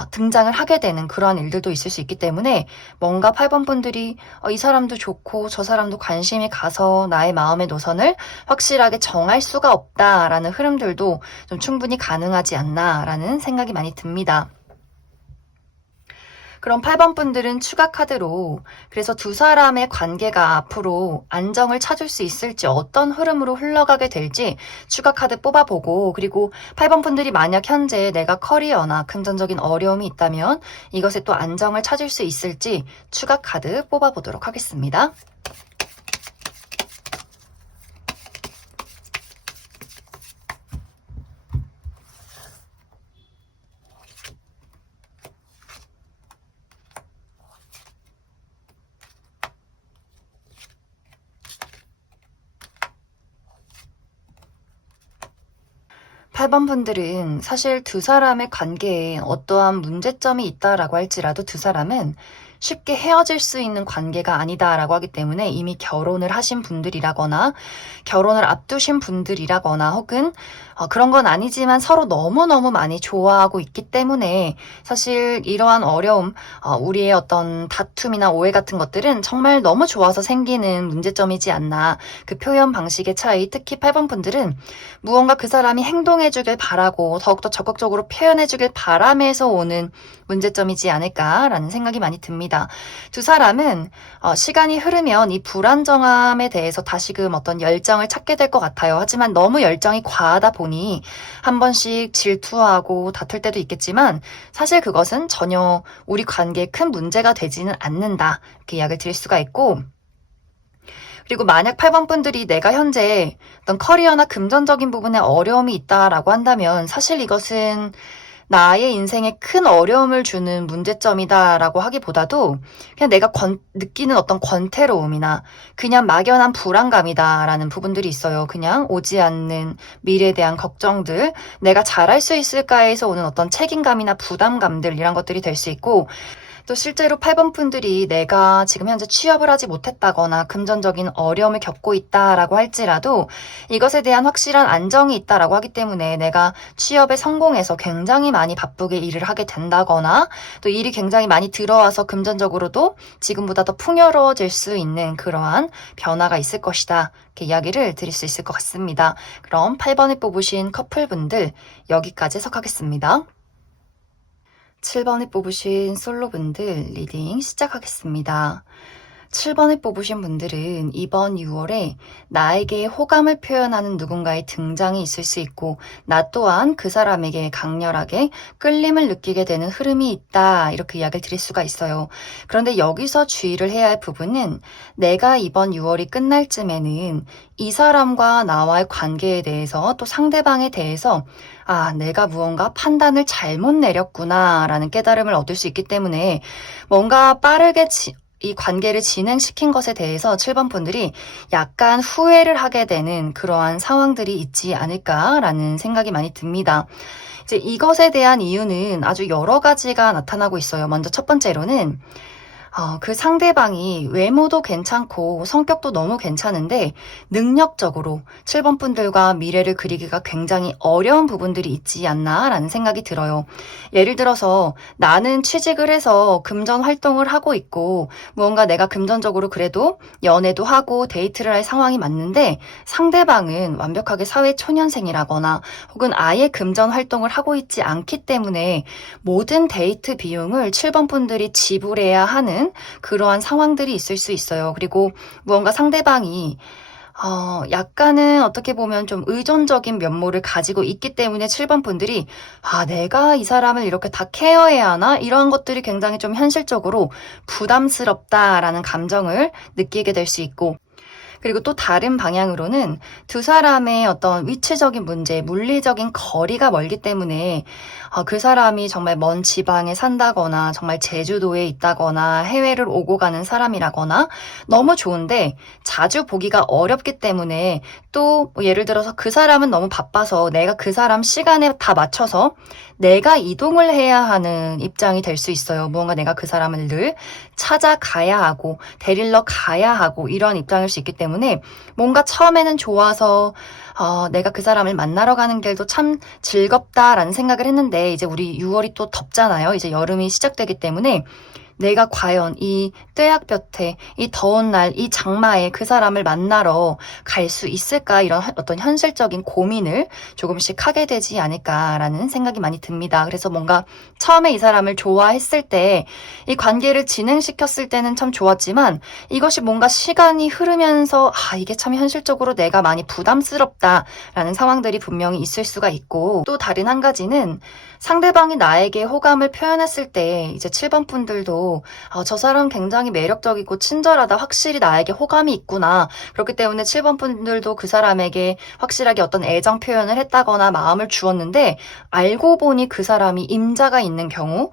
등장을 하게 되는 그러한 일들도 있을 수 있기 때문에 뭔가 8번 분들이 이 사람도 좋고 저 사람도 관심이 가서 나의 마음의 노선을 확실하게 정할 수가 없다라는 흐름들도 좀 충분히 가능하지 않나라는 생각이 많이 듭니다. 그럼 8번 분들은 추가 카드로 그래서 두 사람의 관계가 앞으로 안정을 찾을 수 있을지 어떤 흐름으로 흘러가게 될지 추가 카드 뽑아보고 그리고 8번 분들이 만약 현재 내가 커리어나 금전적인 어려움이 있다면 이것에 또 안정을 찾을 수 있을지 추가 카드 뽑아보도록 하겠습니다. 8번 분들은 사실 두 사람의 관계에 어떠한 문제점이 있다라고 할지라도 두 사람은 쉽게 헤어질 수 있는 관계가 아니다라고 하기 때문에 이미 결혼을 하신 분들이라거나 결혼을 앞두신 분들이라거나 혹은 그런 건 아니지만 서로 너무너무 많이 좋아하고 있기 때문에 사실 이러한 어려움, 우리의 어떤 다툼이나 오해 같은 것들은 정말 너무 좋아서 생기는 문제점이지 않나. 그 표현 방식의 차이, 특히 8번 분들은 무언가 그 사람이 행동해주길 바라고 더욱더 적극적으로 표현해주길 바람에서 오는 문제점이지 않을까라는 생각이 많이 듭니다. 두 사람은 시간이 흐르면 이 불안정함에 대해서 다시금 어떤 열정을 찾게 될 것 같아요. 하지만 너무 열정이 과하다 보니 한 번씩 질투하고 다툴 때도 있겠지만 사실 그것은 전혀 우리 관계에 큰 문제가 되지는 않는다. 이렇게 이야기를 드릴 수가 있고 그리고 만약 8번 분들이 내가 현재 어떤 커리어나 금전적인 부분에 어려움이 있다라고 한다면 사실 이것은 나의 인생에 큰 어려움을 주는 문제점이다라고 하기보다도 그냥 내가 느끼는 어떤 권태로움이나 그냥 막연한 불안감이다라는 부분들이 있어요. 그냥 오지 않는 미래에 대한 걱정들, 내가 잘할 수 있을까에서 오는 어떤 책임감이나 부담감들 이런 것들이 될 수 있고 또 실제로 8번 분들이 내가 지금 현재 취업을 하지 못했다거나 금전적인 어려움을 겪고 있다라고 할지라도 이것에 대한 확실한 안정이 있다라고 하기 때문에 내가 취업에 성공해서 굉장히 많이 바쁘게 일을 하게 된다거나 또 일이 굉장히 많이 들어와서 금전적으로도 지금보다 더 풍요로워질 수 있는 그러한 변화가 있을 것이다. 이렇게 이야기를 드릴 수 있을 것 같습니다. 그럼 8번을 뽑으신 커플분들 여기까지 해석하겠습니다. 7번을 뽑으신 솔로분들 리딩 시작하겠습니다. 7번을 뽑으신 분들은 이번 6월에 나에게 호감을 표현하는 누군가의 등장이 있을 수 있고 나 또한 그 사람에게 강렬하게 끌림을 느끼게 되는 흐름이 있다 이렇게 이야기를 드릴 수가 있어요. 그런데 여기서 주의를 해야 할 부분은 내가 이번 6월이 끝날 쯤에는 이 사람과 나와의 관계에 대해서 또 상대방에 대해서 내가 무언가 판단을 잘못 내렸구나 라는 깨달음을 얻을 수 있기 때문에 뭔가 빠르게 이 관계를 진행시킨 것에 대해서 7번 분들이 약간 후회를 하게 되는 그러한 상황들이 있지 않을까라는 생각이 많이 듭니다. 이제 이것에 대한 이유는 아주 여러 가지가 나타나고 있어요. 먼저 첫 번째로는 그 상대방이 외모도 괜찮고 성격도 너무 괜찮은데 능력적으로 7번 분들과 미래를 그리기가 굉장히 어려운 부분들이 있지 않나라는 생각이 들어요. 예를 들어서 나는 취직을 해서 금전 활동을 하고 있고 무언가 내가 금전적으로 그래도 연애도 하고 데이트를 할 상황이 맞는데 상대방은 완벽하게 사회 초년생이라거나 혹은 아예 금전 활동을 하고 있지 않기 때문에 모든 데이트 비용을 7번 분들이 지불해야 하는 그러한 상황들이 있을 수 있어요. 그리고 무언가 상대방이 약간은 어떻게 보면 좀 의존적인 면모를 가지고 있기 때문에 7번 분들이 '아 내가 이 사람을 이렇게 다 케어해야 하나?' 이런 것들이 굉장히 좀 현실적으로 '부담스럽다.'라는 감정을 느끼게 될 수 있고, 그리고 또 다른 방향으로는 두 사람의 어떤 위치적인 문제, 물리적인 거리가 멀기 때문에 그 사람이 정말 먼 지방에 산다거나 정말 제주도에 있다거나 해외를 오고 가는 사람이라거나 너무 좋은데 자주 보기가 어렵기 때문에 또뭐 예를 들어서 그 사람은 너무 바빠서 내가 그 사람 시간에 다 맞춰서 내가 이동을 해야 하는 입장이 될 수 있어요. 무언가 내가 그 사람을 늘 찾아가야 하고 데리러 가야 하고 이런 입장일 수 있기 때문에 뭔가 처음에는 좋아서 내가 그 사람을 만나러 가는 길도 참 즐겁다라는 생각을 했는데 이제 우리 6월이 또 덥잖아요. 이제 여름이 시작되기 때문에 내가 과연 이 떼약볕에 이 더운 날 이 장마에 그 사람을 만나러 갈 수 있을까, 이런 어떤 현실적인 고민을 조금씩 하게 되지 않을까라는 생각이 많이 듭니다. 그래서 뭔가 처음에 이 사람을 좋아했을 때 이 관계를 진행시켰을 때는 참 좋았지만 이것이 뭔가 시간이 흐르면서 이게 참 현실적으로 내가 많이 부담스럽다라는 상황들이 분명히 있을 수가 있고, 또 다른 한 가지는 상대방이 나에게 호감을 표현했을 때 이제 7번 분들도 저 사람 굉장히 매력적이고 친절하다, 확실히 나에게 호감이 있구나, 그렇기 때문에 7번 분들도 그 사람에게 확실하게 어떤 애정 표현을 했다거나 마음을 주었는데 알고 보니 그 사람이 임자가 있는 경우,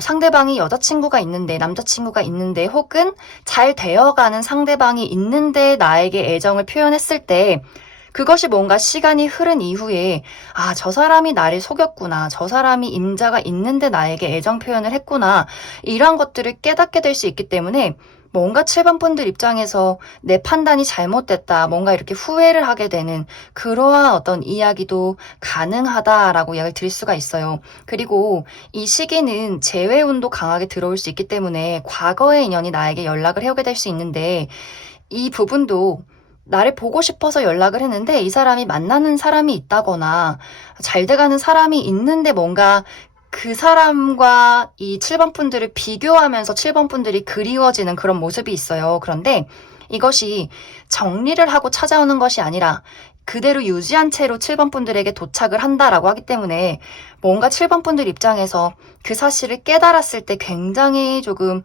상대방이 여자친구가 있는데 남자친구가 있는데 혹은 잘 되어가는 상대방이 있는데 나에게 애정을 표현했을 때 그것이 뭔가 시간이 흐른 이후에 저 사람이 나를 속였구나, 저 사람이 임자가 있는데 나에게 애정 표현을 했구나, 이런 것들을 깨닫게 될 수 있기 때문에 뭔가 7번 분들 입장에서 내 판단이 잘못됐다, 뭔가 이렇게 후회를 하게 되는 그러한 어떤 이야기도 가능하다라고 이야기를 드릴 수가 있어요. 그리고 이 시기는 재회운도 강하게 들어올 수 있기 때문에 과거의 인연이 나에게 연락을 해오게 될 수 있는데 이 부분도 나를 보고 싶어서 연락을 했는데 이 사람이 만나는 사람이 있다거나 잘 돼가는 사람이 있는데 뭔가 그 사람과 이 7번 분들을 비교하면서 7번 분들이 그리워지는 그런 모습이 있어요. 그런데 이것이 정리를 하고 찾아오는 것이 아니라 그대로 유지한 채로 7번 분들에게 도착을 한다라고 하기 때문에 뭔가 7번 분들 입장에서 그 사실을 깨달았을 때 굉장히 조금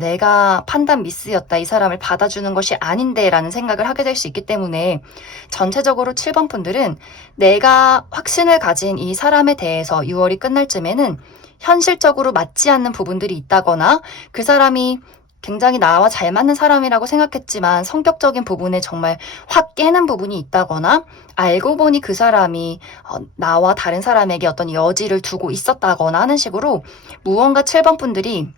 내가 판단 미스였다, 이 사람을 받아주는 것이 아닌데 라는 생각을 하게 될 수 있기 때문에 전체적으로 7번 분들은 내가 확신을 가진 이 사람에 대해서 6월이 끝날 쯤에는 현실적으로 맞지 않는 부분들이 있다거나 그 사람이 굉장히 나와 잘 맞는 사람이라고 생각했지만 성격적인 부분에 정말 확 깨는 부분이 있다거나 알고 보니 그 사람이 나와 다른 사람에게 어떤 여지를 두고 있었다거나 하는 식으로 무언가 7번 분들이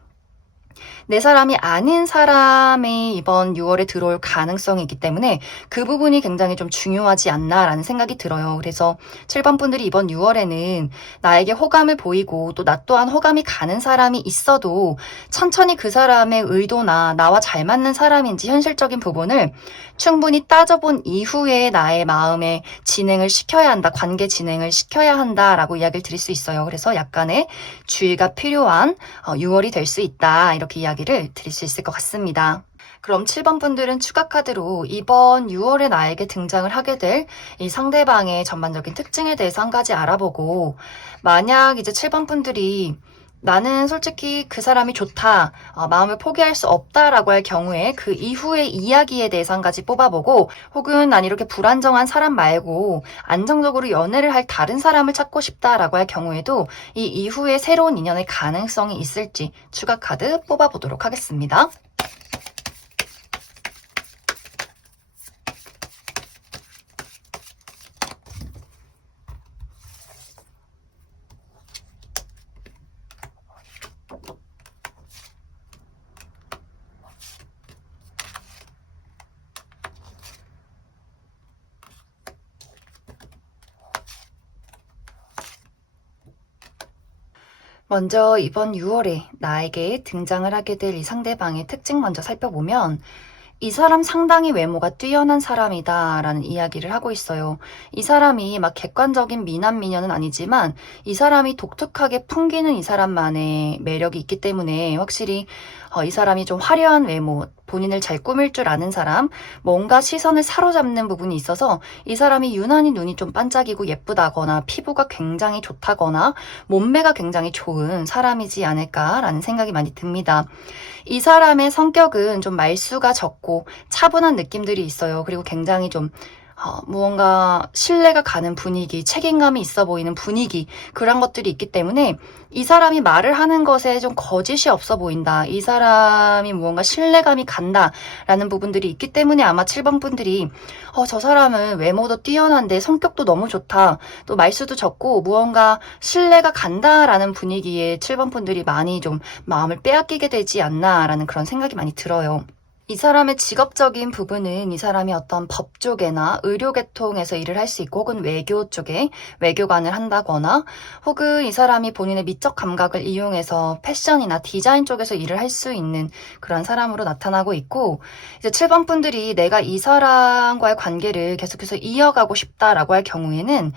내 사람이 아닌 사람이 이번 6월에 들어올 가능성이 있기 때문에 그 부분이 굉장히 좀 중요하지 않나라는 생각이 들어요. 그래서 7번 분들이 이번 6월에는 나에게 호감을 보이고 또 나 또한 호감이 가는 사람이 있어도 천천히 그 사람의 의도나 나와 잘 맞는 사람인지 현실적인 부분을 충분히 따져본 이후에 나의 마음에 진행을 시켜야 한다, 관계 진행을 시켜야 한다라고 이야기를 드릴 수 있어요. 그래서 약간의 주의가 필요한 6월이 될 수 있다, 이렇게 이야기를 드릴 수 있을 것 같습니다. 그럼 7번 분들은 추가 카드로 이번 6월에 나에게 등장을 하게 될 이 상대방의 전반적인 특징에 대해서 한 가지 알아보고, 만약 이제 7번 분들이 나는 솔직히 그 사람이 좋다, 마음을 포기할 수 없다라고 할 경우에 그 이후의 이야기에 대해서 한 가지 뽑아보고, 혹은 난 이렇게 불안정한 사람 말고 안정적으로 연애를 할 다른 사람을 찾고 싶다라고 할 경우에도 이 이후에 새로운 인연의 가능성이 있을지 추가 카드 뽑아보도록 하겠습니다. 먼저 이번 6월에 나에게 등장을 하게 될 이 상대방의 특징 먼저 살펴보면 이 사람 상당히 외모가 뛰어난 사람이다 라는 이야기를 하고 있어요. 이 사람이 막 객관적인 미남 미녀는 아니지만 이 사람이 독특하게 풍기는 이 사람만의 매력이 있기 때문에 확실히 이 사람이 좀 화려한 외모, 본인을 잘 꾸밀 줄 아는 사람, 뭔가 시선을 사로잡는 부분이 있어서 이 사람이 유난히 눈이 좀 반짝이고 예쁘다거나 피부가 굉장히 좋다거나 몸매가 굉장히 좋은 사람이지 않을까라는 생각이 많이 듭니다. 이 사람의 성격은 좀 말수가 적고 차분한 느낌들이 있어요. 그리고 굉장히 좀 무언가 신뢰가 가는 분위기, 책임감이 있어 보이는 분위기, 그런 것들이 있기 때문에 이 사람이 말을 하는 것에 좀 거짓이 없어 보인다. 이 사람이 무언가 신뢰감이 간다라는 부분들이 있기 때문에 아마 7번 분들이 저 사람은 외모도 뛰어난데 성격도 너무 좋다. 또 말수도 적고 무언가 신뢰가 간다라는 분위기에 7번 분들이 많이 좀 마음을 빼앗기게 되지 않나라는 그런 생각이 많이 들어요. 이 사람의 직업적인 부분은 이 사람이 어떤 법 쪽이나 의료 계통에서 일을 할 수 있고 혹은 외교 쪽에 외교관을 한다거나 혹은 이 사람이 본인의 미적 감각을 이용해서 패션이나 디자인 쪽에서 일을 할 수 있는 그런 사람으로 나타나고 있고 이제 7번 분들이 내가 이 사람과의 관계를 계속해서 이어가고 싶다라고 할 경우에는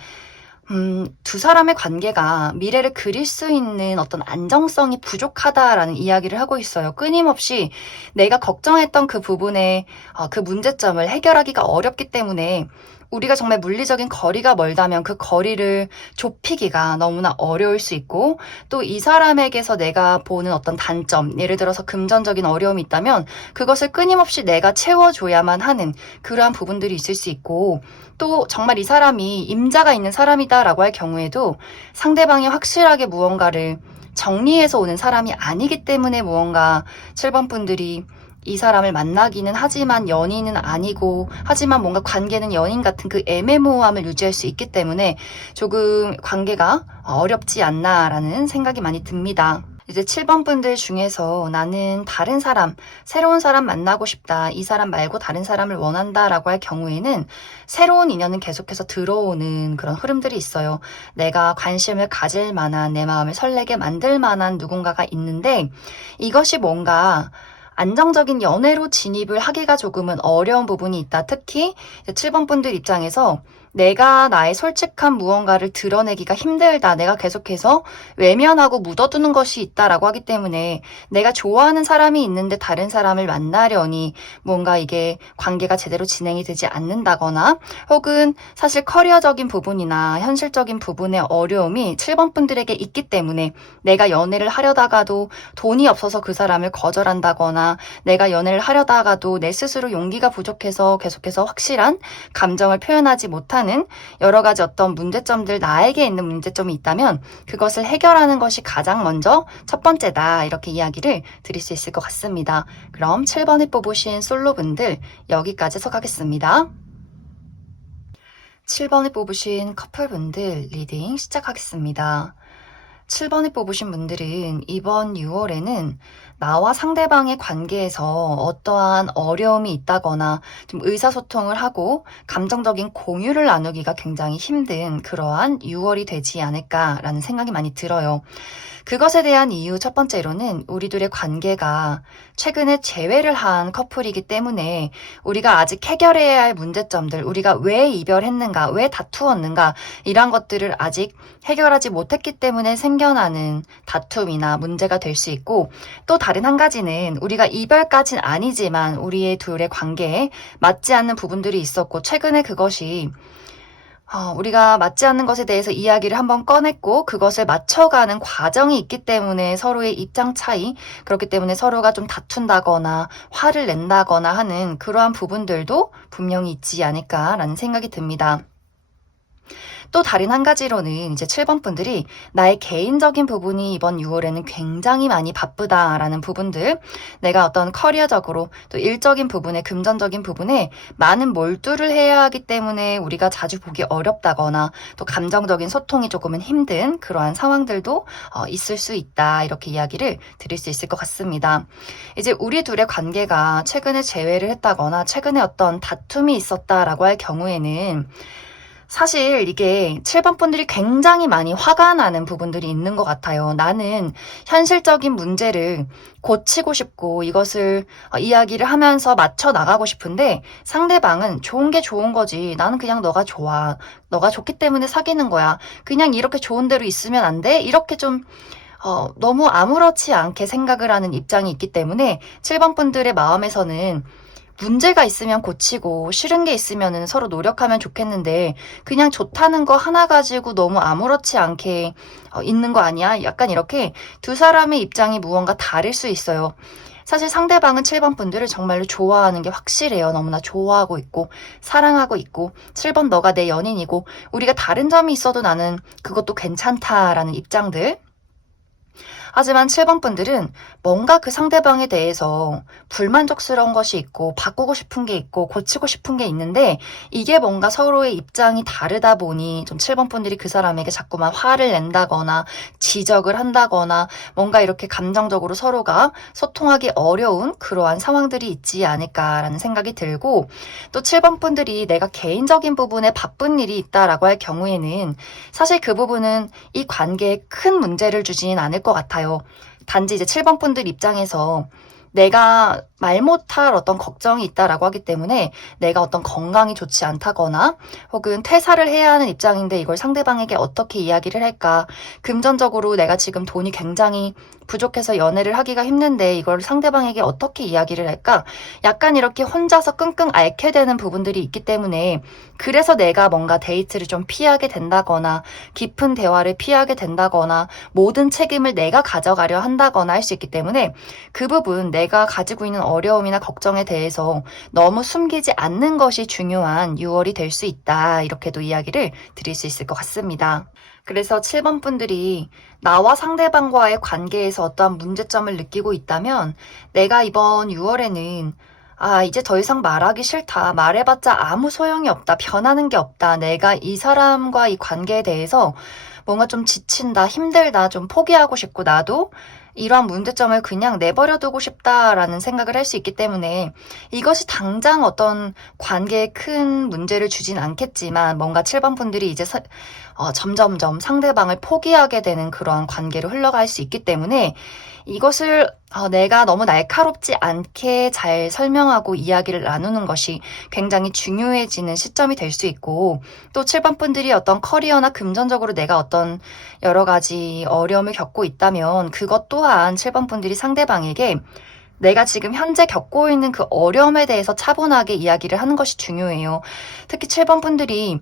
두 사람의 관계가 미래를 그릴 수 있는 어떤 안정성이 부족하다라는 이야기를 하고 있어요. 끊임없이 내가 걱정했던 그 부분에 그 문제점을 해결하기가 어렵기 때문에 우리가 정말 물리적인 거리가 멀다면 그 거리를 좁히기가 너무나 어려울 수 있고 또 이 사람에게서 내가 보는 어떤 단점, 예를 들어서 금전적인 어려움이 있다면 그것을 끊임없이 내가 채워줘야만 하는 그러한 부분들이 있을 수 있고 또 정말 이 사람이 임자가 있는 사람이다라고 할 경우에도 상대방이 확실하게 무언가를 정리해서 오는 사람이 아니기 때문에 무언가 7번 분들이 이 사람을 만나기는 하지만 연인은 아니고 하지만 뭔가 관계는 연인 같은 그 애매모호함을 유지할 수 있기 때문에 조금 관계가 어렵지 않나라는 생각이 많이 듭니다. 이제 7번 분들 중에서 나는 다른 사람, 새로운 사람 만나고 싶다. 이 사람 말고 다른 사람을 원한다라고 할 경우에는 새로운 인연은 계속해서 들어오는 그런 흐름들이 있어요. 내가 관심을 가질 만한, 내 마음을 설레게 만들 만한 누군가가 있는데 이것이 뭔가 안정적인 연애로 진입을 하기가 조금은 어려운 부분이 있다. 특히 7번 분들 입장에서 내가 나의 솔직한 무언가를 드러내기가 힘들다. 내가 계속해서 외면하고 묻어두는 것이 있다라고 하기 때문에 내가 좋아하는 사람이 있는데 다른 사람을 만나려니 뭔가 이게 관계가 제대로 진행이 되지 않는다거나 혹은 사실 커리어적인 부분이나 현실적인 부분의 어려움이 7번 분들에게 있기 때문에 내가 연애를 하려다가도 돈이 없어서 그 사람을 거절한다거나 내가 연애를 하려다가도 내 스스로 용기가 부족해서 계속해서 확실한 감정을 표현하지 못하는 여러 가지 어떤 문제점들, 나에게 있는 문제점이 있다면 그것을 해결하는 것이 가장 먼저 첫 번째다. 이렇게 이야기를 드릴 수 있을 것 같습니다. 그럼 7번을 뽑으신 솔로분들 여기까지 해석하겠습니다. 7번을 뽑으신 커플분들 리딩 시작하겠습니다. 7번을 뽑으신 분들은 이번 6월에는 나와 상대방의 관계에서 어떠한 어려움이 있다거나 좀 의사소통을 하고 감정적인 공유를 나누기가 굉장히 힘든 그러한 6월이 되지 않을까라는 생각이 많이 들어요. 그것에 대한 이유 첫 번째로는 우리들의 관계가 최근에 재회를 한 커플이기 때문에 우리가 아직 해결해야 할 문제점들, 우리가 왜 이별했는가, 왜 다투었는가 이런 것들을 아직 해결하지 못했기 때문에 생겨나는 다툼이나 문제가 될 수 있고 또 다른 한 가지는 우리가 이별까지는 아니지만 우리의 둘의 관계에 맞지 않는 부분들이 있었고 최근에 그것이 우리가 맞지 않는 것에 대해서 이야기를 한번 꺼냈고 그것을 맞춰가는 과정이 있기 때문에 서로의 입장 차이, 그렇기 때문에 서로가 좀 다툰다거나 화를 낸다거나 하는 그러한 부분들도 분명히 있지 않을까라는 생각이 듭니다. 또 다른 한 가지로는 이제 7번 분들이 나의 개인적인 부분이 이번 6월에는 굉장히 많이 바쁘다라는 부분들, 내가 어떤 커리어적으로 또 일적인 부분에 금전적인 부분에 많은 몰두를 해야 하기 때문에 우리가 자주 보기 어렵다거나 또 감정적인 소통이 조금은 힘든 그러한 상황들도 있을 수 있다. 이렇게 이야기를 드릴 수 있을 것 같습니다. 이제 우리 둘의 관계가 최근에 재회를 했다거나 최근에 어떤 다툼이 있었다라고 할 경우에는 사실 이게 7번 분들이 굉장히 많이 화가 나는 부분들이 있는 것 같아요. 나는 현실적인 문제를 고치고 싶고 이것을 이야기를 하면서 맞춰 나가고 싶은데 상대방은 좋은 게 좋은 거지. 나는 그냥 너가 좋아. 너가 좋기 때문에 사귀는 거야. 그냥 이렇게 좋은 대로 있으면 안 돼? 이렇게 좀 너무 아무렇지 않게 생각을 하는 입장이 있기 때문에 7번 분들의 마음에서는 문제가 있으면 고치고 싫은 게 있으면은 서로 노력하면 좋겠는데 그냥 좋다는 거 하나 가지고 너무 아무렇지 않게 있는 거 아니야? 약간 이렇게 두 사람의 입장이 무언가 다를 수 있어요. 사실 상대방은 7번 분들을 정말로 좋아하는 게 확실해요. 너무나 좋아하고 있고 사랑하고 있고 7번 너가 내 연인이고 우리가 다른 점이 있어도 나는 그것도 괜찮다라는 입장들. 하지만 7번 분들은 뭔가 그 상대방에 대해서 불만족스러운 것이 있고 바꾸고 싶은 게 있고 고치고 싶은 게 있는데 이게 뭔가 서로의 입장이 다르다 보니 좀 7번 분들이 그 사람에게 자꾸만 화를 낸다거나 지적을 한다거나 뭔가 이렇게 감정적으로 서로가 소통하기 어려운 그러한 상황들이 있지 않을까라는 생각이 들고 또 7번 분들이 내가 개인적인 부분에 바쁜 일이 있다라고 할 경우에는 사실 그 부분은 이 관계에 큰 문제를 주지는 않을 것 같아요. 단지 이제 7번 분들 입장에서 내가 말 못할 어떤 걱정이 있다라고 하기 때문에 내가 어떤 건강이 좋지 않다거나 혹은 퇴사를 해야 하는 입장인데 이걸 상대방에게 어떻게 이야기를 할까? 금전적으로 내가 지금 돈이 굉장히 부족해서 연애를 하기가 힘든데 이걸 상대방에게 어떻게 이야기를 할까? 약간 이렇게 혼자서 끙끙 앓게 되는 부분들이 있기 때문에 그래서 내가 뭔가 데이트를 좀 피하게 된다거나 깊은 대화를 피하게 된다거나 모든 책임을 내가 가져가려 한다거나 할 수 있기 때문에 그 부분 내가 가지고 있는 어려움이나 걱정에 대해서 너무 숨기지 않는 것이 중요한 6월이 될 수 있다. 이렇게도 이야기를 드릴 수 있을 것 같습니다. 그래서 7번 분들이 나와 상대방과의 관계에서 어떠한 문제점을 느끼고 있다면 내가 이번 6월에는 이제 더 이상 말하기 싫다. 말해봤자 아무 소용이 없다. 변하는 게 없다. 내가 이 사람과 이 관계에 대해서 뭔가 좀 지친다, 힘들다, 좀 포기하고 싶고 나도 이러한 문제점을 그냥 내버려 두고 싶다라는 생각을 할 수 있기 때문에 이것이 당장 어떤 관계에 큰 문제를 주진 않겠지만 뭔가 7번 분들이 이제 점점점 상대방을 포기하게 되는 그러한 관계로 흘러갈 수 있기 때문에 이것을 내가 너무 날카롭지 않게 잘 설명하고 이야기를 나누는 것이 굉장히 중요해지는 시점이 될 수 있고 또 7번 분들이 어떤 커리어나 금전적으로 내가 어떤 여러 가지 어려움을 겪고 있다면 그것 또한 7번 분들이 상대방에게 내가 지금 현재 겪고 있는 그 어려움에 대해서 차분하게 이야기를 하는 것이 중요해요. 특히 7번 분들이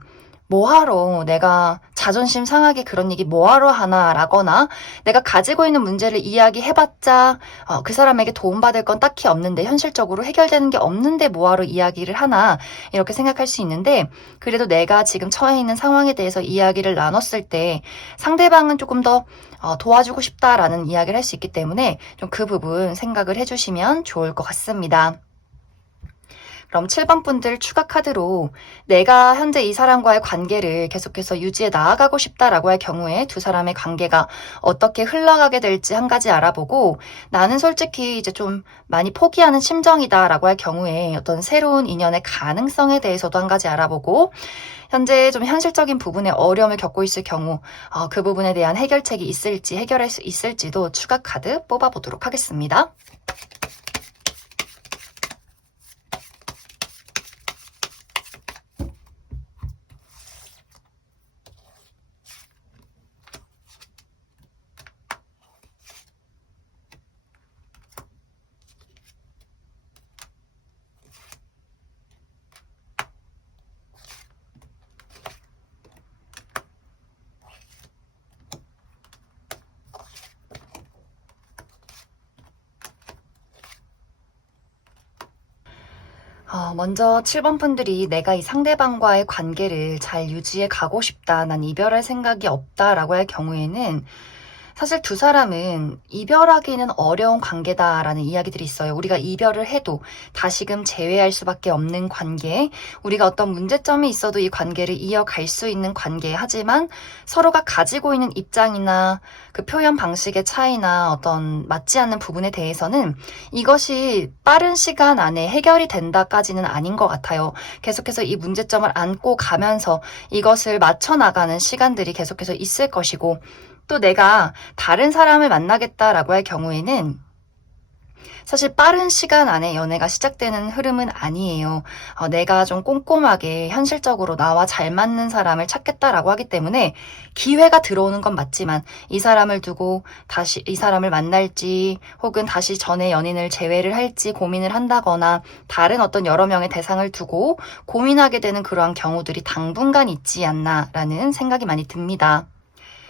뭐하러 내가 자존심 상하게 그런 얘기 뭐하러 하나 라거나 내가 가지고 있는 문제를 이야기해봤자 그 사람에게 도움받을 건 딱히 없는데 현실적으로 해결되는 게 없는데 뭐하러 이야기를 하나 이렇게 생각할 수 있는데 그래도 내가 지금 처해 있는 상황에 대해서 이야기를 나눴을 때 상대방은 조금 더 도와주고 싶다라는 이야기를 할 수 있기 때문에 좀 그 부분 생각을 해주시면 좋을 것 같습니다. 그럼 7번 분들 추가 카드로 내가 현재 이 사람과의 관계를 계속해서 유지해 나아가고 싶다라고 할 경우에 두 사람의 관계가 어떻게 흘러가게 될지 한 가지 알아보고 나는 솔직히 이제 좀 많이 포기하는 심정이다라고 할 경우에 어떤 새로운 인연의 가능성에 대해서도 한 가지 알아보고 현재 좀 현실적인 부분에 어려움을 겪고 있을 경우 그 부분에 대한 해결책이 있을지 해결할 수 있을지도 추가 카드 뽑아보도록 하겠습니다. 먼저 7번 분들이 내가 이 상대방과의 관계를 잘 유지해 가고 싶다. 난 이별할 생각이 없다라고 할 경우에는 사실 두 사람은 이별하기는 어려운 관계다라는 이야기들이 있어요. 우리가 이별을 해도 다시금 재회할 수밖에 없는 관계, 우리가 어떤 문제점이 있어도 이 관계를 이어갈 수 있는 관계, 하지만 서로가 가지고 있는 입장이나 그 표현 방식의 차이나 어떤 맞지 않는 부분에 대해서는 이것이 빠른 시간 안에 해결이 된다까지는 아닌 것 같아요. 계속해서 이 문제점을 안고 가면서 이것을 맞춰나가는 시간들이 계속해서 있을 것이고, 또 내가 다른 사람을 만나겠다라고 할 경우에는 사실 빠른 시간 안에 연애가 시작되는 흐름은 아니에요. 내가 좀 꼼꼼하게 현실적으로 나와 잘 맞는 사람을 찾겠다라고 하기 때문에 기회가 들어오는 건 맞지만 이 사람을 두고 다시 이 사람을 만날지 혹은 다시 전에 연인을 재회를 할지 고민을 한다거나 다른 어떤 여러 명의 대상을 두고 고민하게 되는 그러한 경우들이 당분간 있지 않나라는 생각이 많이 듭니다.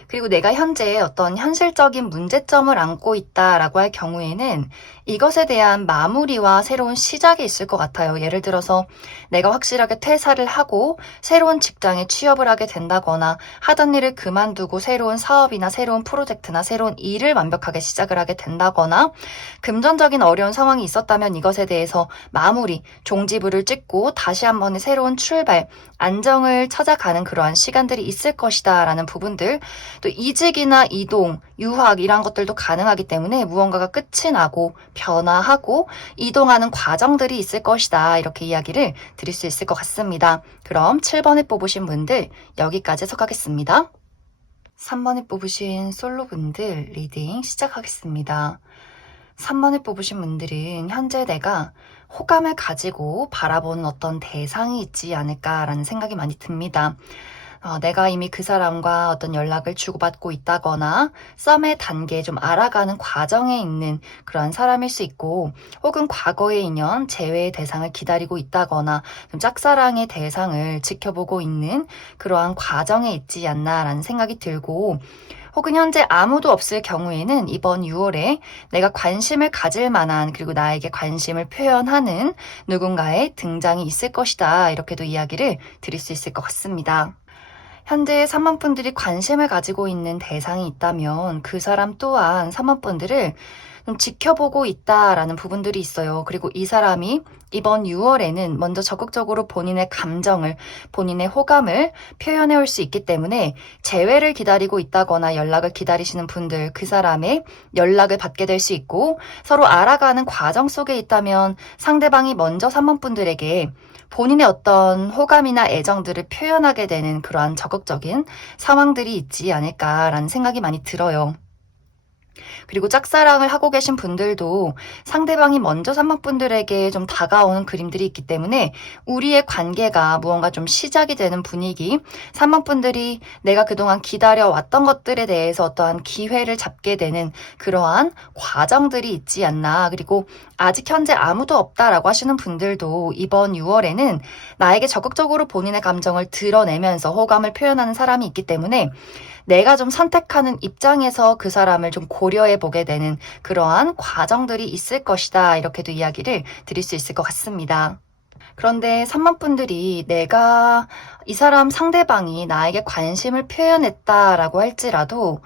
그리고 내가 현재 어떤 현실적인 문제점을 안고 있다라고 할 경우에는 이것에 대한 마무리와 새로운 시작이 있을 것 같아요. 예를 들어서 내가 확실하게 퇴사를 하고 새로운 직장에 취업을 하게 된다거나 하던 일을 그만두고 새로운 사업이나 새로운 프로젝트나 새로운 일을 완벽하게 시작을 하게 된다거나 금전적인 어려운 상황이 있었다면 이것에 대해서 마무리, 종지부를 찍고 다시 한 번의 새로운 출발, 안정을 찾아가는 그러한 시간들이 있을 것이다 라는 부분들, 또 이직이나 이동, 유학 이런 것들도 가능하기 때문에 무언가가 끝이 나고 변화하고 이동하는 과정들이 있을 것이다. 이렇게 이야기를 드릴 수 있을 것 같습니다. 그럼 7번에 뽑으신 분들 여기까지 해석하겠습니다. 3번에 뽑으신 솔로분들 리딩 시작하겠습니다. 3번에 뽑으신 분들은 현재 내가 호감을 가지고 바라보는 어떤 대상이 있지 않을까라는 생각이 많이 듭니다. 내가 이미 그 사람과 어떤 연락을 주고받고 있다거나 썸의 단계에 좀 알아가는 과정에 있는 그러한 사람일 수 있고, 혹은 과거의 인연, 재회의 대상을 기다리고 있다거나 좀 짝사랑의 대상을 지켜보고 있는 그러한 과정에 있지 않나라는 생각이 들고, 혹은 현재 아무도 없을 경우에는 이번 6월에 내가 관심을 가질 만한, 그리고 나에게 관심을 표현하는 누군가의 등장이 있을 것이다. 이렇게도 이야기를 드릴 수 있을 것 같습니다. 현재 3만 분들이 관심을 가지고 있는 대상이 있다면 그 사람 또한 3만 분들을 좀 지켜보고 있다라는 부분들이 있어요. 그리고 이 사람이 이번 6월에는 먼저 적극적으로 본인의 감정을, 본인의 호감을 표현해 올 수 있기 때문에 재회를 기다리고 있다거나 연락을 기다리시는 분들, 그 사람의 연락을 받게 될 수 있고, 서로 알아가는 과정 속에 있다면 상대방이 먼저 3만 분들에게 본인의 어떤 호감이나 애정들을 표현하게 되는 그러한 적극적인 상황들이 있지 않을까라는 생각이 많이 들어요. 그리고 짝사랑을 하고 계신 분들도 상대방이 먼저 3번 분들에게 좀 다가오는 그림들이 있기 때문에 우리의 관계가 무언가 좀 시작이 되는 분위기, 3번 분들이 내가 그동안 기다려왔던 것들에 대해서 어떠한 기회를 잡게 되는 그러한 과정들이 있지 않나. 그리고 아직 현재 아무도 없다라고 하시는 분들도 이번 6월에는 나에게 적극적으로 본인의 감정을 드러내면서 호감을 표현하는 사람이 있기 때문에 내가 좀 선택하는 입장에서 그 사람을 좀 고려해 보게 되는 그러한 과정들이 있을 것이다. 이렇게도 이야기를 드릴 수 있을 것 같습니다. 그런데 3만 분들이 내가 이 사람 상대방이 나에게 관심을 표현했다라고 할지라도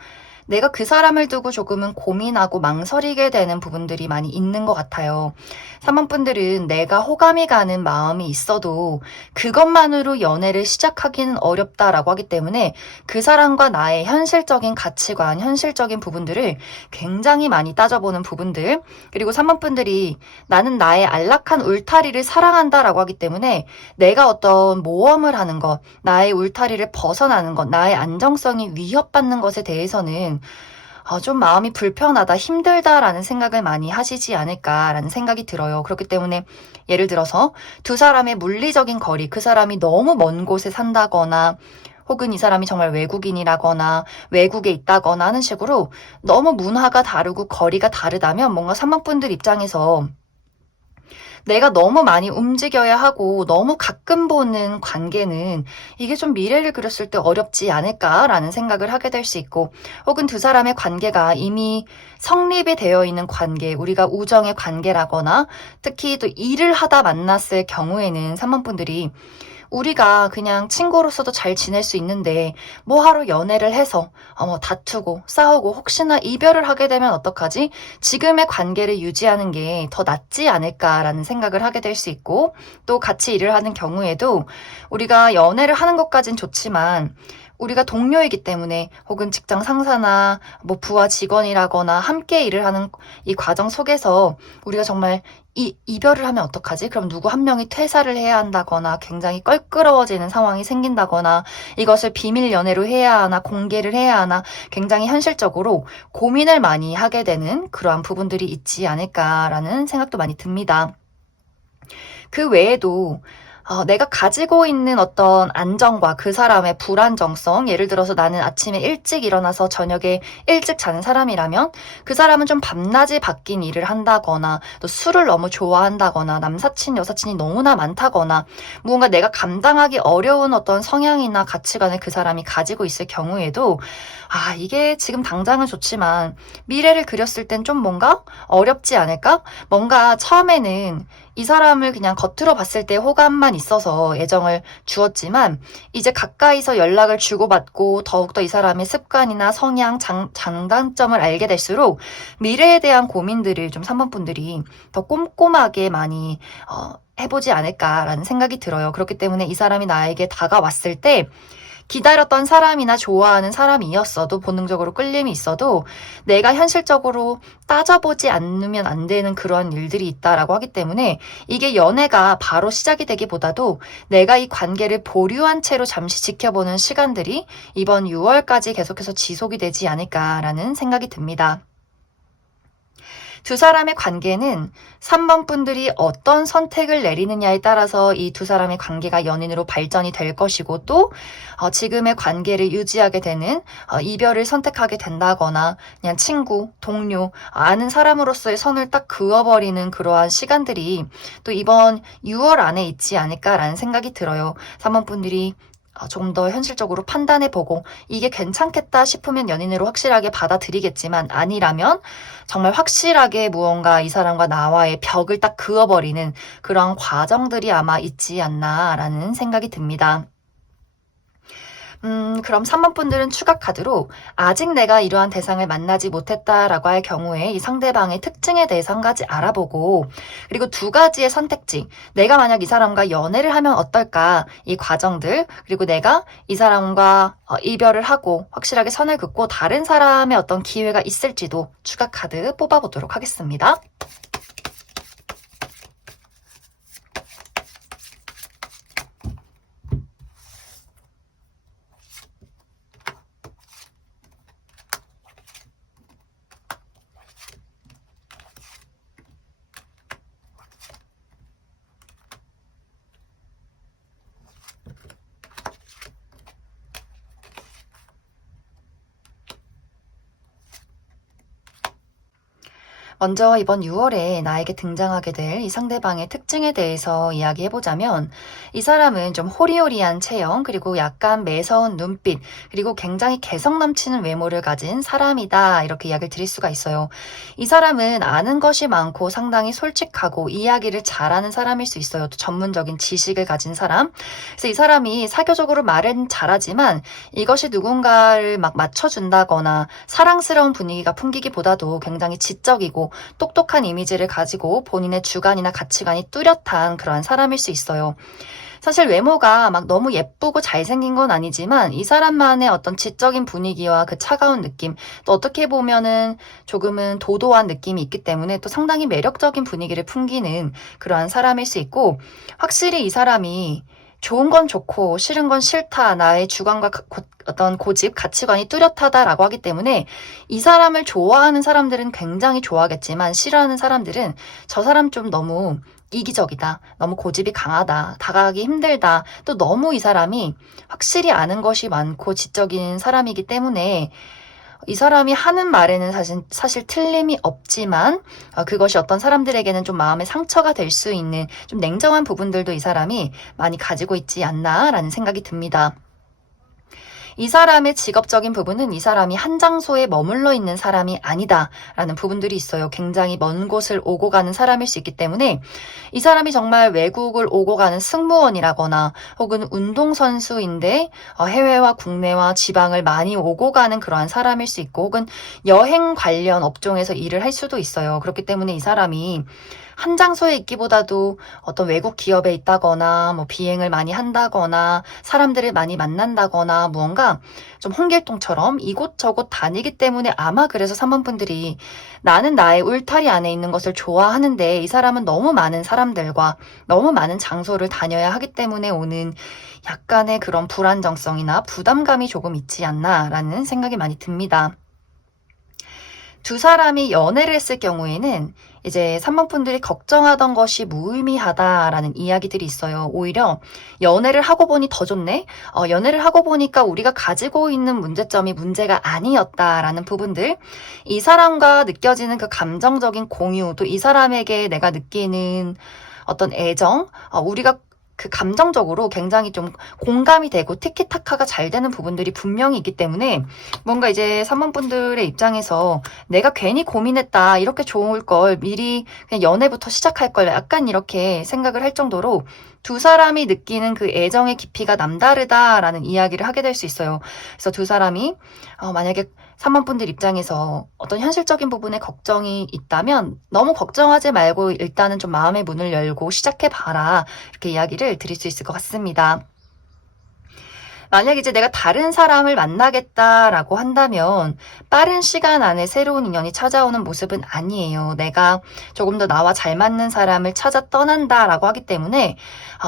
내가 그 사람을 두고 조금은 고민하고 망설이게 되는 부분들이 많이 있는 것 같아요. 3번 분들은 내가 호감이 가는 마음이 있어도 그것만으로 연애를 시작하기는 어렵다라고 하기 때문에 그 사람과 나의 현실적인 가치관, 현실적인 부분들을 굉장히 많이 따져보는 부분들, 그리고 3번 분들이 나는 나의 안락한 울타리를 사랑한다라고 하기 때문에 내가 어떤 모험을 하는 것, 나의 울타리를 벗어나는 것, 나의 안정성이 위협받는 것에 대해서는 좀 마음이 불편하다, 힘들다라는 생각을 많이 하시지 않을까라는 생각이 들어요. 그렇기 때문에 예를 들어서 두 사람의 물리적인 거리, 그 사람이 너무 먼 곳에 산다거나 혹은 이 사람이 정말 외국인이라거나 외국에 있다거나 하는 식으로 너무 문화가 다르고 거리가 다르다면 뭔가 3만 분들 입장에서 내가 너무 많이 움직여야 하고 너무 가끔 보는 관계는 이게 좀 미래를 그렸을 때 어렵지 않을까라는 생각을 하게 될 수 있고, 혹은 두 사람의 관계가 이미 성립이 되어 있는 관계, 우리가 우정의 관계라거나 특히 또 일을 하다 만났을 경우에는 3만 분들이 우리가 그냥 친구로서도 잘 지낼 수 있는데 뭐하러 연애를 해서 뭐 다투고 싸우고 혹시나 이별을 하게 되면 어떡하지? 지금의 관계를 유지하는 게 더 낫지 않을까라는 생각을 하게 될 수 있고, 또 같이 일을 하는 경우에도 우리가 연애를 하는 것까진 좋지만 우리가 동료이기 때문에, 혹은 직장 상사나 뭐 부하 직원이라거나 함께 일을 하는 이 과정 속에서 우리가 정말 이별을 하면 어떡하지? 그럼 누구 한 명이 퇴사를 해야 한다거나 굉장히 껄끄러워지는 상황이 생긴다거나, 이것을 비밀 연애로 해야 하나 공개를 해야 하나 굉장히 현실적으로 고민을 많이 하게 되는 그러한 부분들이 있지 않을까라는 생각도 많이 듭니다. 그 외에도 내가 가지고 있는 어떤 안정과 그 사람의 불안정성, 예를 들어서 나는 아침에 일찍 일어나서 저녁에 일찍 자는 사람이라면 그 사람은 좀 밤낮이 바뀐 일을 한다거나, 또 술을 너무 좋아한다거나, 남사친, 여사친이 너무나 많다거나, 무언가 내가 감당하기 어려운 어떤 성향이나 가치관을 그 사람이 가지고 있을 경우에도 이게 지금 당장은 좋지만 미래를 그렸을 땐 좀 뭔가 어렵지 않을까? 뭔가 처음에는 이 사람을 그냥 겉으로 봤을 때 호감만 있어서 애정을 주었지만, 이제 가까이서 연락을 주고받고 더욱더 이 사람의 습관이나 성향, 장단점을 알게 될수록 미래에 대한 고민들을 좀 3번 분들이 더 꼼꼼하게 많이 해보지 않을까라는 생각이 들어요. 그렇기 때문에 이 사람이 나에게 다가왔을 때 기다렸던 사람이나 좋아하는 사람이었어도, 본능적으로 끌림이 있어도 내가 현실적으로 따져보지 않으면 안 되는 그런 일들이 있다라고 하기 때문에, 이게 연애가 바로 시작이 되기보다도 내가 이 관계를 보류한 채로 잠시 지켜보는 시간들이 이번 6월까지 계속해서 지속이 되지 않을까라는 생각이 듭니다. 두 사람의 관계는 3번 분들이 어떤 선택을 내리느냐에 따라서 이 두 사람의 관계가 연인으로 발전이 될 것이고, 또 지금의 관계를 유지하게 되는, 이별을 선택하게 된다거나 그냥 친구, 동료, 아는 사람으로서의 선을 딱 그어버리는 그러한 시간들이 또 이번 6월 안에 있지 않을까라는 생각이 들어요. 3번 분들이 조금 더 현실적으로 판단해보고 이게 괜찮겠다 싶으면 연인으로 확실하게 받아들이겠지만, 아니라면 정말 확실하게 무언가 이 사람과 나와의 벽을 딱 그어버리는 그런 과정들이 아마 있지 않나라는 생각이 듭니다. 그럼 3번 분들은 추가 카드로 아직 내가 이러한 대상을 만나지 못했다라고 할 경우에 이 상대방의 특징에 대해서 한 가지 알아보고, 그리고 두 가지의 선택지, 내가 만약 이 사람과 연애를 하면 어떨까, 이 과정들, 그리고 내가 이 사람과 이별을 하고 확실하게 선을 긋고 다른 사람의 어떤 기회가 있을지도 추가 카드 뽑아보도록 하겠습니다. 먼저 이번 6월에 나에게 등장하게 될 이 상대방의 특징에 대해서 이야기해보자면, 이 사람은 좀 호리호리한 체형, 그리고 약간 매서운 눈빛, 그리고 굉장히 개성 넘치는 외모를 가진 사람이다, 이렇게 이야기를 드릴 수가 있어요. 이 사람은 아는 것이 많고 상당히 솔직하고 이야기를 잘하는 사람일 수 있어요. 또 전문적인 지식을 가진 사람. 그래서 이 사람이 사교적으로 말은 잘하지만 이것이 누군가를 막 맞춰준다거나 사랑스러운 분위기가 풍기기보다도 굉장히 지적이고 똑똑한 이미지를 가지고 본인의 주관이나 가치관이 뚜렷한 그러한 사람일 수 있어요. 사실 외모가 막 너무 예쁘고 잘생긴 건 아니지만 이 사람만의 어떤 지적인 분위기와 그 차가운 느낌, 또 어떻게 보면은 조금은 도도한 느낌이 있기 때문에 또 상당히 매력적인 분위기를 풍기는 그러한 사람일 수 있고, 확실히 이 사람이 좋은 건 좋고 싫은 건 싫다, 나의 주관과 어떤 고집, 가치관이 뚜렷하다라고 하기 때문에 이 사람을 좋아하는 사람들은 굉장히 좋아하겠지만, 싫어하는 사람들은 저 사람 좀 너무 이기적이다, 너무 고집이 강하다, 다가가기 힘들다, 또 너무 이 사람이 확실히 아는 것이 많고 지적인 사람이기 때문에 이 사람이 하는 말에는 사실 틀림이 없지만 그것이 어떤 사람들에게는 좀 마음의 상처가 될 수 있는 좀 냉정한 부분들도 이 사람이 많이 가지고 있지 않나라는 생각이 듭니다. 이 사람의 직업적인 부분은 이 사람이 한 장소에 머물러 있는 사람이 아니다라는 부분들이 있어요. 굉장히 먼 곳을 오고 가는 사람일 수 있기 때문에 이 사람이 정말 외국을 오고 가는 승무원이라거나 혹은 운동선수인데 해외와 국내와 지방을 많이 오고 가는 그러한 사람일 수 있고 혹은 여행 관련 업종에서 일을 할 수도 있어요. 그렇기 때문에 이 사람이 한 장소에 있기보다도 어떤 외국 기업에 있다거나 뭐 비행을 많이 한다거나 사람들을 많이 만난다거나 무언가 좀 홍길동처럼 이곳저곳 다니기 때문에 아마 그래서 3번 분들이 나는 나의 울타리 안에 있는 것을 좋아하는데 이 사람은 너무 많은 사람들과 너무 많은 장소를 다녀야 하기 때문에 오는 약간의 그런 불안정성이나 부담감이 조금 있지 않나라는 생각이 많이 듭니다. 두 사람이 연애를 했을 경우에는 이제 3번 분들이 걱정하던 것이 무의미하다라는 이야기들이 있어요. 오히려 연애를 하고 보니 더 좋네? 연애를 하고 보니까 우리가 가지고 있는 문제점이 문제가 아니었다라는 부분들, 이 사람과 느껴지는 그 감정적인 공유, 또 이 사람에게 내가 느끼는 어떤 애정, 우리가 그 감정적으로 굉장히 좀 공감이 되고 티키타카가 잘 되는 부분들이 분명히 있기 때문에 뭔가 이제 3번 분들의 입장에서 내가 괜히 고민했다, 이렇게 좋을 걸 미리 그냥 연애부터 시작할 걸, 약간 이렇게 생각을 할 정도로 두 사람이 느끼는 그 애정의 깊이가 남다르다라는 이야기를 하게 될 수 있어요. 그래서 두 사람이 만약에 3번 분들 입장에서 어떤 현실적인 부분에 걱정이 있다면 너무 걱정하지 말고 일단은 좀 마음의 문을 열고 시작해봐라, 이렇게 이야기를 드릴 수 있을 것 같습니다. 만약 이제 내가 다른 사람을 만나겠다라고 한다면 빠른 시간 안에 새로운 인연이 찾아오는 모습은 아니에요. 내가 조금 더 나와 잘 맞는 사람을 찾아 떠난다라고 하기 때문에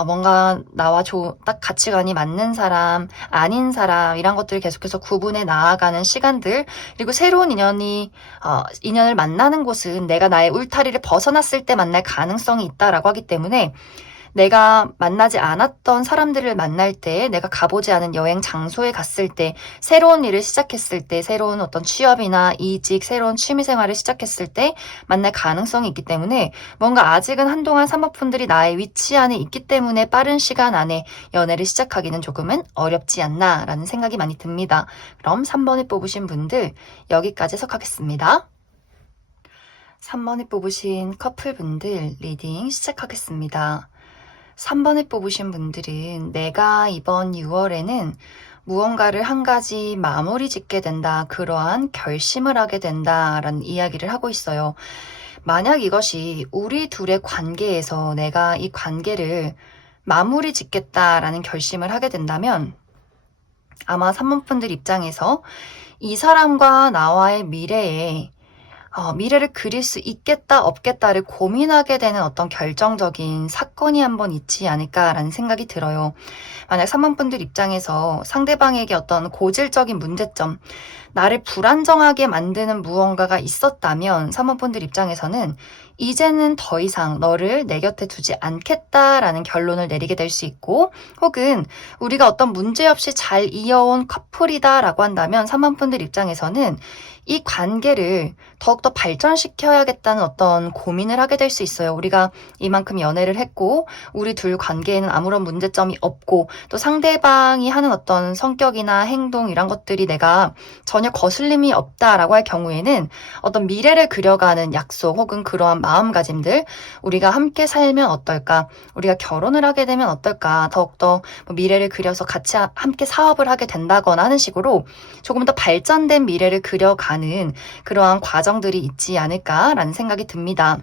뭔가 나와 딱 가치관이 맞는 사람, 아닌 사람, 이런 것들을 계속해서 구분해 나아가는 시간들, 그리고 새로운 인연을 만나는 곳은 내가 나의 울타리를 벗어났을 때 만날 가능성이 있다라고 하기 때문에 내가 만나지 않았던 사람들을 만날 때, 내가 가보지 않은 여행 장소에 갔을 때, 새로운 일을 시작했을 때, 새로운 어떤 취업이나 이직, 새로운 취미생활을 시작했을 때 만날 가능성이 있기 때문에 뭔가 아직은 한동안 3번 분들이 나의 위치 안에 있기 때문에 빠른 시간 안에 연애를 시작하기는 조금은 어렵지 않나라는 생각이 많이 듭니다. 그럼 3번을 뽑으신 분들 여기까지 해석하겠습니다. 3번을 뽑으신 커플분들 리딩 시작하겠습니다. 3번을 뽑으신 분들은 내가 이번 6월에는 무언가를 한 가지 마무리 짓게 된다, 그러한 결심을 하게 된다라는 이야기를 하고 있어요. 만약 이것이 우리 둘의 관계에서 내가 이 관계를 마무리 짓겠다라는 결심을 하게 된다면 아마 3번 분들 입장에서 이 사람과 나와의 미래를 그릴 수 있겠다 없겠다를 고민하게 되는 어떤 결정적인 사건이 한번 있지 않을까라는 생각이 들어요. 만약 3번 분들 입장에서 상대방에게 어떤 고질적인 문제점, 나를 불안정하게 만드는 무언가가 있었다면 3번 분들 입장에서는 이제는 더 이상 너를 내 곁에 두지 않겠다라는 결론을 내리게 될 수 있고, 혹은 우리가 어떤 문제 없이 잘 이어온 커플이다라고 한다면 3번 분들 입장에서는 이 관계를 더욱더 발전시켜야겠다는 어떤 고민을 하게 될 수 있어요. 우리가 이만큼 연애를 했고 우리 둘 관계에는 아무런 문제점이 없고 또 상대방이 하는 어떤 성격이나 행동, 이런 것들이 내가 전혀 거슬림이 없다라고 할 경우에는 어떤 미래를 그려가는 약속 혹은 그러한 마음가짐들, 우리가 함께 살면 어떨까, 우리가 결혼을 하게 되면 어떨까, 더욱더 미래를 그려서 같이 함께 사업을 하게 된다거나 하는 식으로 조금 더 발전된 미래를 그려가는 그러한 과정들이 있지 않을까라는 생각이 듭니다.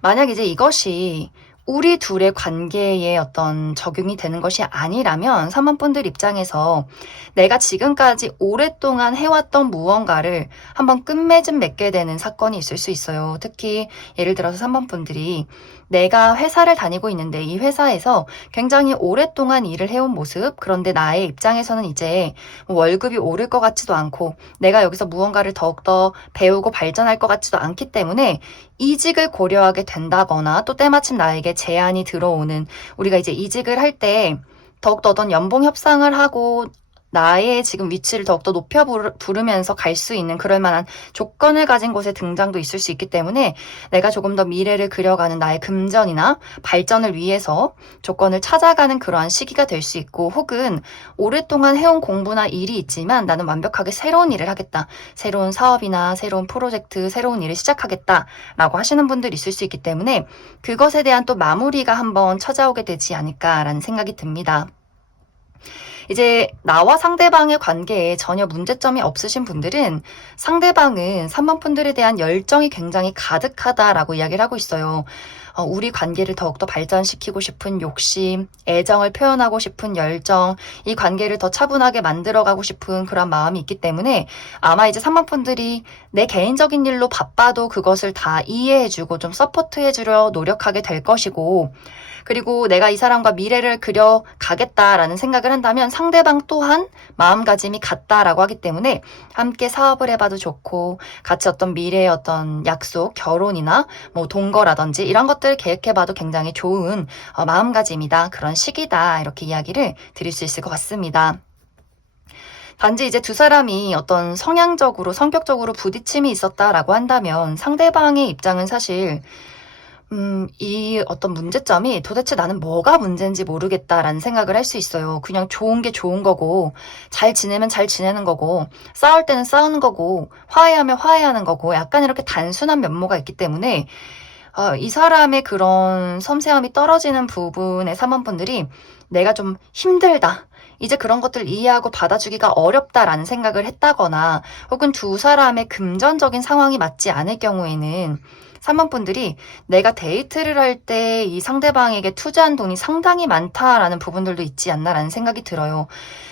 만약 이제 이것이 우리 둘의 관계에 어떤 적용이 되는 것이 아니라면 3번 분들 입장에서 내가 지금까지 오랫동안 해왔던 무언가를 한번 끝맺음 맺게 되는 사건이 있을 수 있어요. 특히 예를 들어서 3번 분들이 내가 회사를 다니고 있는데 이 회사에서 굉장히 오랫동안 일을 해온 모습, 그런데 나의 입장에서는 이제 월급이 오를 것 같지도 않고 내가 여기서 무언가를 더욱더 배우고 발전할 것 같지도 않기 때문에 이직을 고려하게 된다거나 또 때마침 나에게 제안이 들어오는, 우리가 이제 이직을 할 때 더욱더 어떤 연봉 협상을 하고 나의 지금 위치를 더욱더 높여 부르면서 갈 수 있는 그럴 만한 조건을 가진 곳에 등장도 있을 수 있기 때문에 내가 조금 더 미래를 그려가는 나의 금전이나 발전을 위해서 조건을 찾아가는 그러한 시기가 될 수 있고, 혹은 오랫동안 해온 공부나 일이 있지만 나는 완벽하게 새로운 일을 하겠다, 새로운 사업이나 새로운 프로젝트, 새로운 일을 시작하겠다 라고 하시는 분들이 있을 수 있기 때문에 그것에 대한 또 마무리가 한번 찾아오게 되지 않을까라는 생각이 듭니다. 이제 나와 상대방의 관계에 전혀 문제점이 없으신 분들은 상대방은 3번 분들에 대한 열정이 굉장히 가득하다라고 이야기를 하고 있어요. 우리 관계를 더욱더 발전시키고 싶은 욕심, 애정을 표현하고 싶은 열정, 이 관계를 더 차분하게 만들어가고 싶은 그런 마음이 있기 때문에 아마 이제 3번 분들이 내 개인적인 일로 바빠도 그것을 다 이해해주고 좀 서포트해주려 노력하게 될 것이고, 그리고 내가 이 사람과 미래를 그려가겠다라는 생각을 한다면 상대방 또한 마음가짐이 같다라고 하기 때문에 함께 사업을 해봐도 좋고, 같이 어떤 미래의 어떤 약속, 결혼이나 뭐 동거라든지 이런 것들 계획해봐도 굉장히 좋은 마음가짐이다, 그런 시기다, 이렇게 이야기를 드릴 수 있을 것 같습니다. 단지 이제 두 사람이 어떤 성향적으로, 성격적으로 부딪힘이 있었다라고 한다면 상대방의 입장은 사실 이 어떤 문제점이 도대체 나는 뭐가 문제인지 모르겠다라는 생각을 할 수 있어요. 그냥 좋은 게 좋은 거고, 잘 지내면 잘 지내는 거고, 싸울 때는 싸우는 거고, 화해하면 화해하는 거고, 약간 이렇게 단순한 면모가 있기 때문에 이 사람의 그런 섬세함이 떨어지는 부분의 3번분들이 내가 좀 힘들다, 이제 그런 것들 이해하고 받아주기가 어렵다라는 생각을 했다거나, 혹은 두 사람의 금전적인 상황이 맞지 않을 경우에는 3번 분들이 내가 데이트를 할 때 이 상대방에게 투자한 돈이 상당히 많다라는 부분들도 있지 않나라는 생각이 들어요.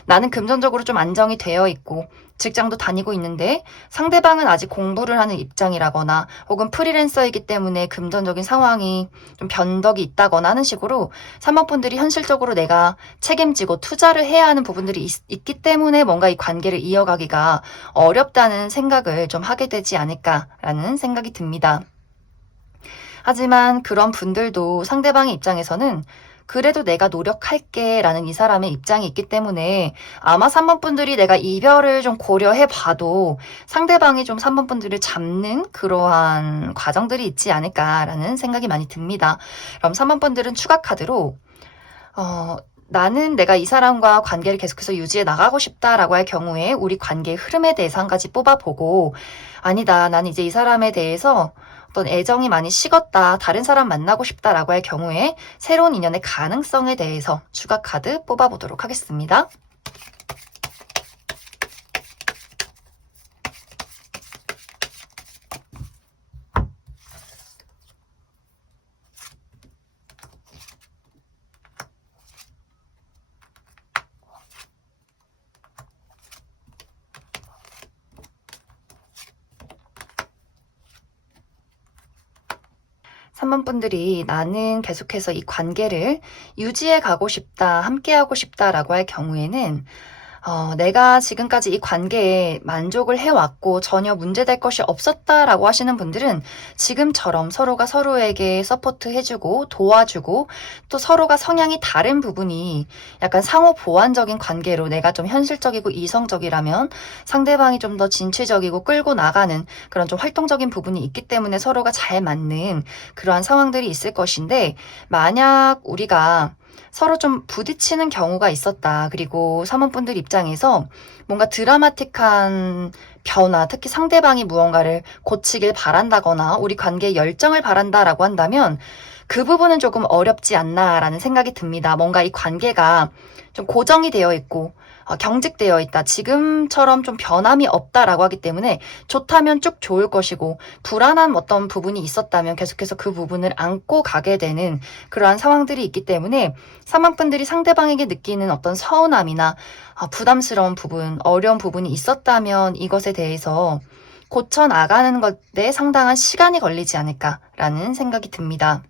나는 금전적으로 좀 안정이 되어 있고 직장도 다니고 있는데 상대방은 아직 공부를 하는 입장이라거나, 혹은 프리랜서이기 때문에 금전적인 상황이 좀 변덕이 있다거나 하는 식으로 3번 분들이 현실적으로 내가 책임지고 투자를 해야 하는 부분들이 있기 때문에 뭔가 이 관계를 이어가기가 어렵다는 생각을 좀 하게 되지 않을까라는 생각이 듭니다. 하지만 그런 분들도 상대방의 입장에서는 그래도 내가 노력할게 라는 이 사람의 입장이 있기 때문에 아마 3번 분들이 내가 이별을 좀 고려해 봐도 상대방이 좀 3번 분들을 잡는 그러한 과정들이 있지 않을까라는 생각이 많이 듭니다. 그럼 3번 분들은 추가 카드로 나는 내가 이 사람과 관계를 계속해서 유지해 나가고 싶다라고 할 경우에 우리 관계의 흐름에 대해서 한 가지 뽑아보고, 아니다, 나는 이제 이 사람에 대해서 어떤 애정이 많이 식었다, 다른 사람 만나고 싶다라고 할 경우에 새로운 인연의 가능성에 대해서 추가 카드 뽑아보도록 하겠습니다. 3번 분들이 나는 계속해서 이 관계를 유지해 가고 싶다, 함께 하고 싶다라고 할 경우에는 내가 지금까지 이 관계에 만족을 해왔고 전혀 문제될 것이 없었다라고 하시는 분들은 지금처럼 서로가 서로에게 서포트해주고 도와주고, 또 서로가 성향이 다른 부분이 약간 상호 보완적인 관계로 내가 좀 현실적이고 이성적이라면 상대방이 좀 더 진취적이고 끌고 나가는 그런 좀 활동적인 부분이 있기 때문에 서로가 잘 맞는 그러한 상황들이 있을 것인데, 만약 우리가 서로 좀 부딪히는 경우가 있었다, 그리고 사모분들 입장에서 뭔가 드라마틱한 변화, 특히 상대방이 무언가를 고치길 바란다거나 우리 관계에 열정을 바란다라고 한다면 그 부분은 조금 어렵지 않나라는 생각이 듭니다. 뭔가 이 관계가 좀 고정이 되어 있고 경직되어 있다, 지금처럼 좀 변함이 없다라고 하기 때문에 좋다면 쭉 좋을 것이고, 불안한 어떤 부분이 있었다면 계속해서 그 부분을 안고 가게 되는 그러한 상황들이 있기 때문에 3번분들이 상대방에게 느끼는 어떤 서운함이나 부담스러운 부분, 어려운 부분이 있었다면 이것에 대해서 고쳐나가는 것에 상당한 시간이 걸리지 않을까라는 생각이 듭니다.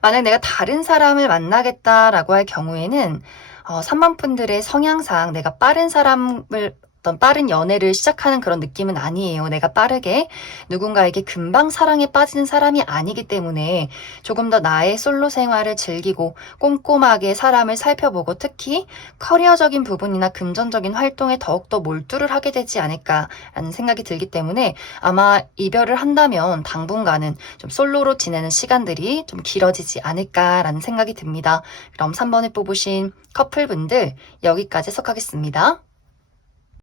만약 내가 다른 사람을 만나겠다라고 할 경우에는 3번 분들의 성향상 내가 빠른 사람을 어떤 빠른 연애를 시작하는 그런 느낌은 아니에요. 내가 빠르게 누군가에게 금방 사랑에 빠지는 사람이 아니기 때문에 조금 더 나의 솔로 생활을 즐기고 꼼꼼하게 사람을 살펴보고 특히 커리어적인 부분이나 금전적인 활동에 더욱더 몰두를 하게 되지 않을까라는 생각이 들기 때문에 아마 이별을 한다면 당분간은 좀 솔로로 지내는 시간들이 좀 길어지지 않을까라는 생각이 듭니다. 그럼 3번에 뽑으신 커플분들 여기까지 해석하겠습니다.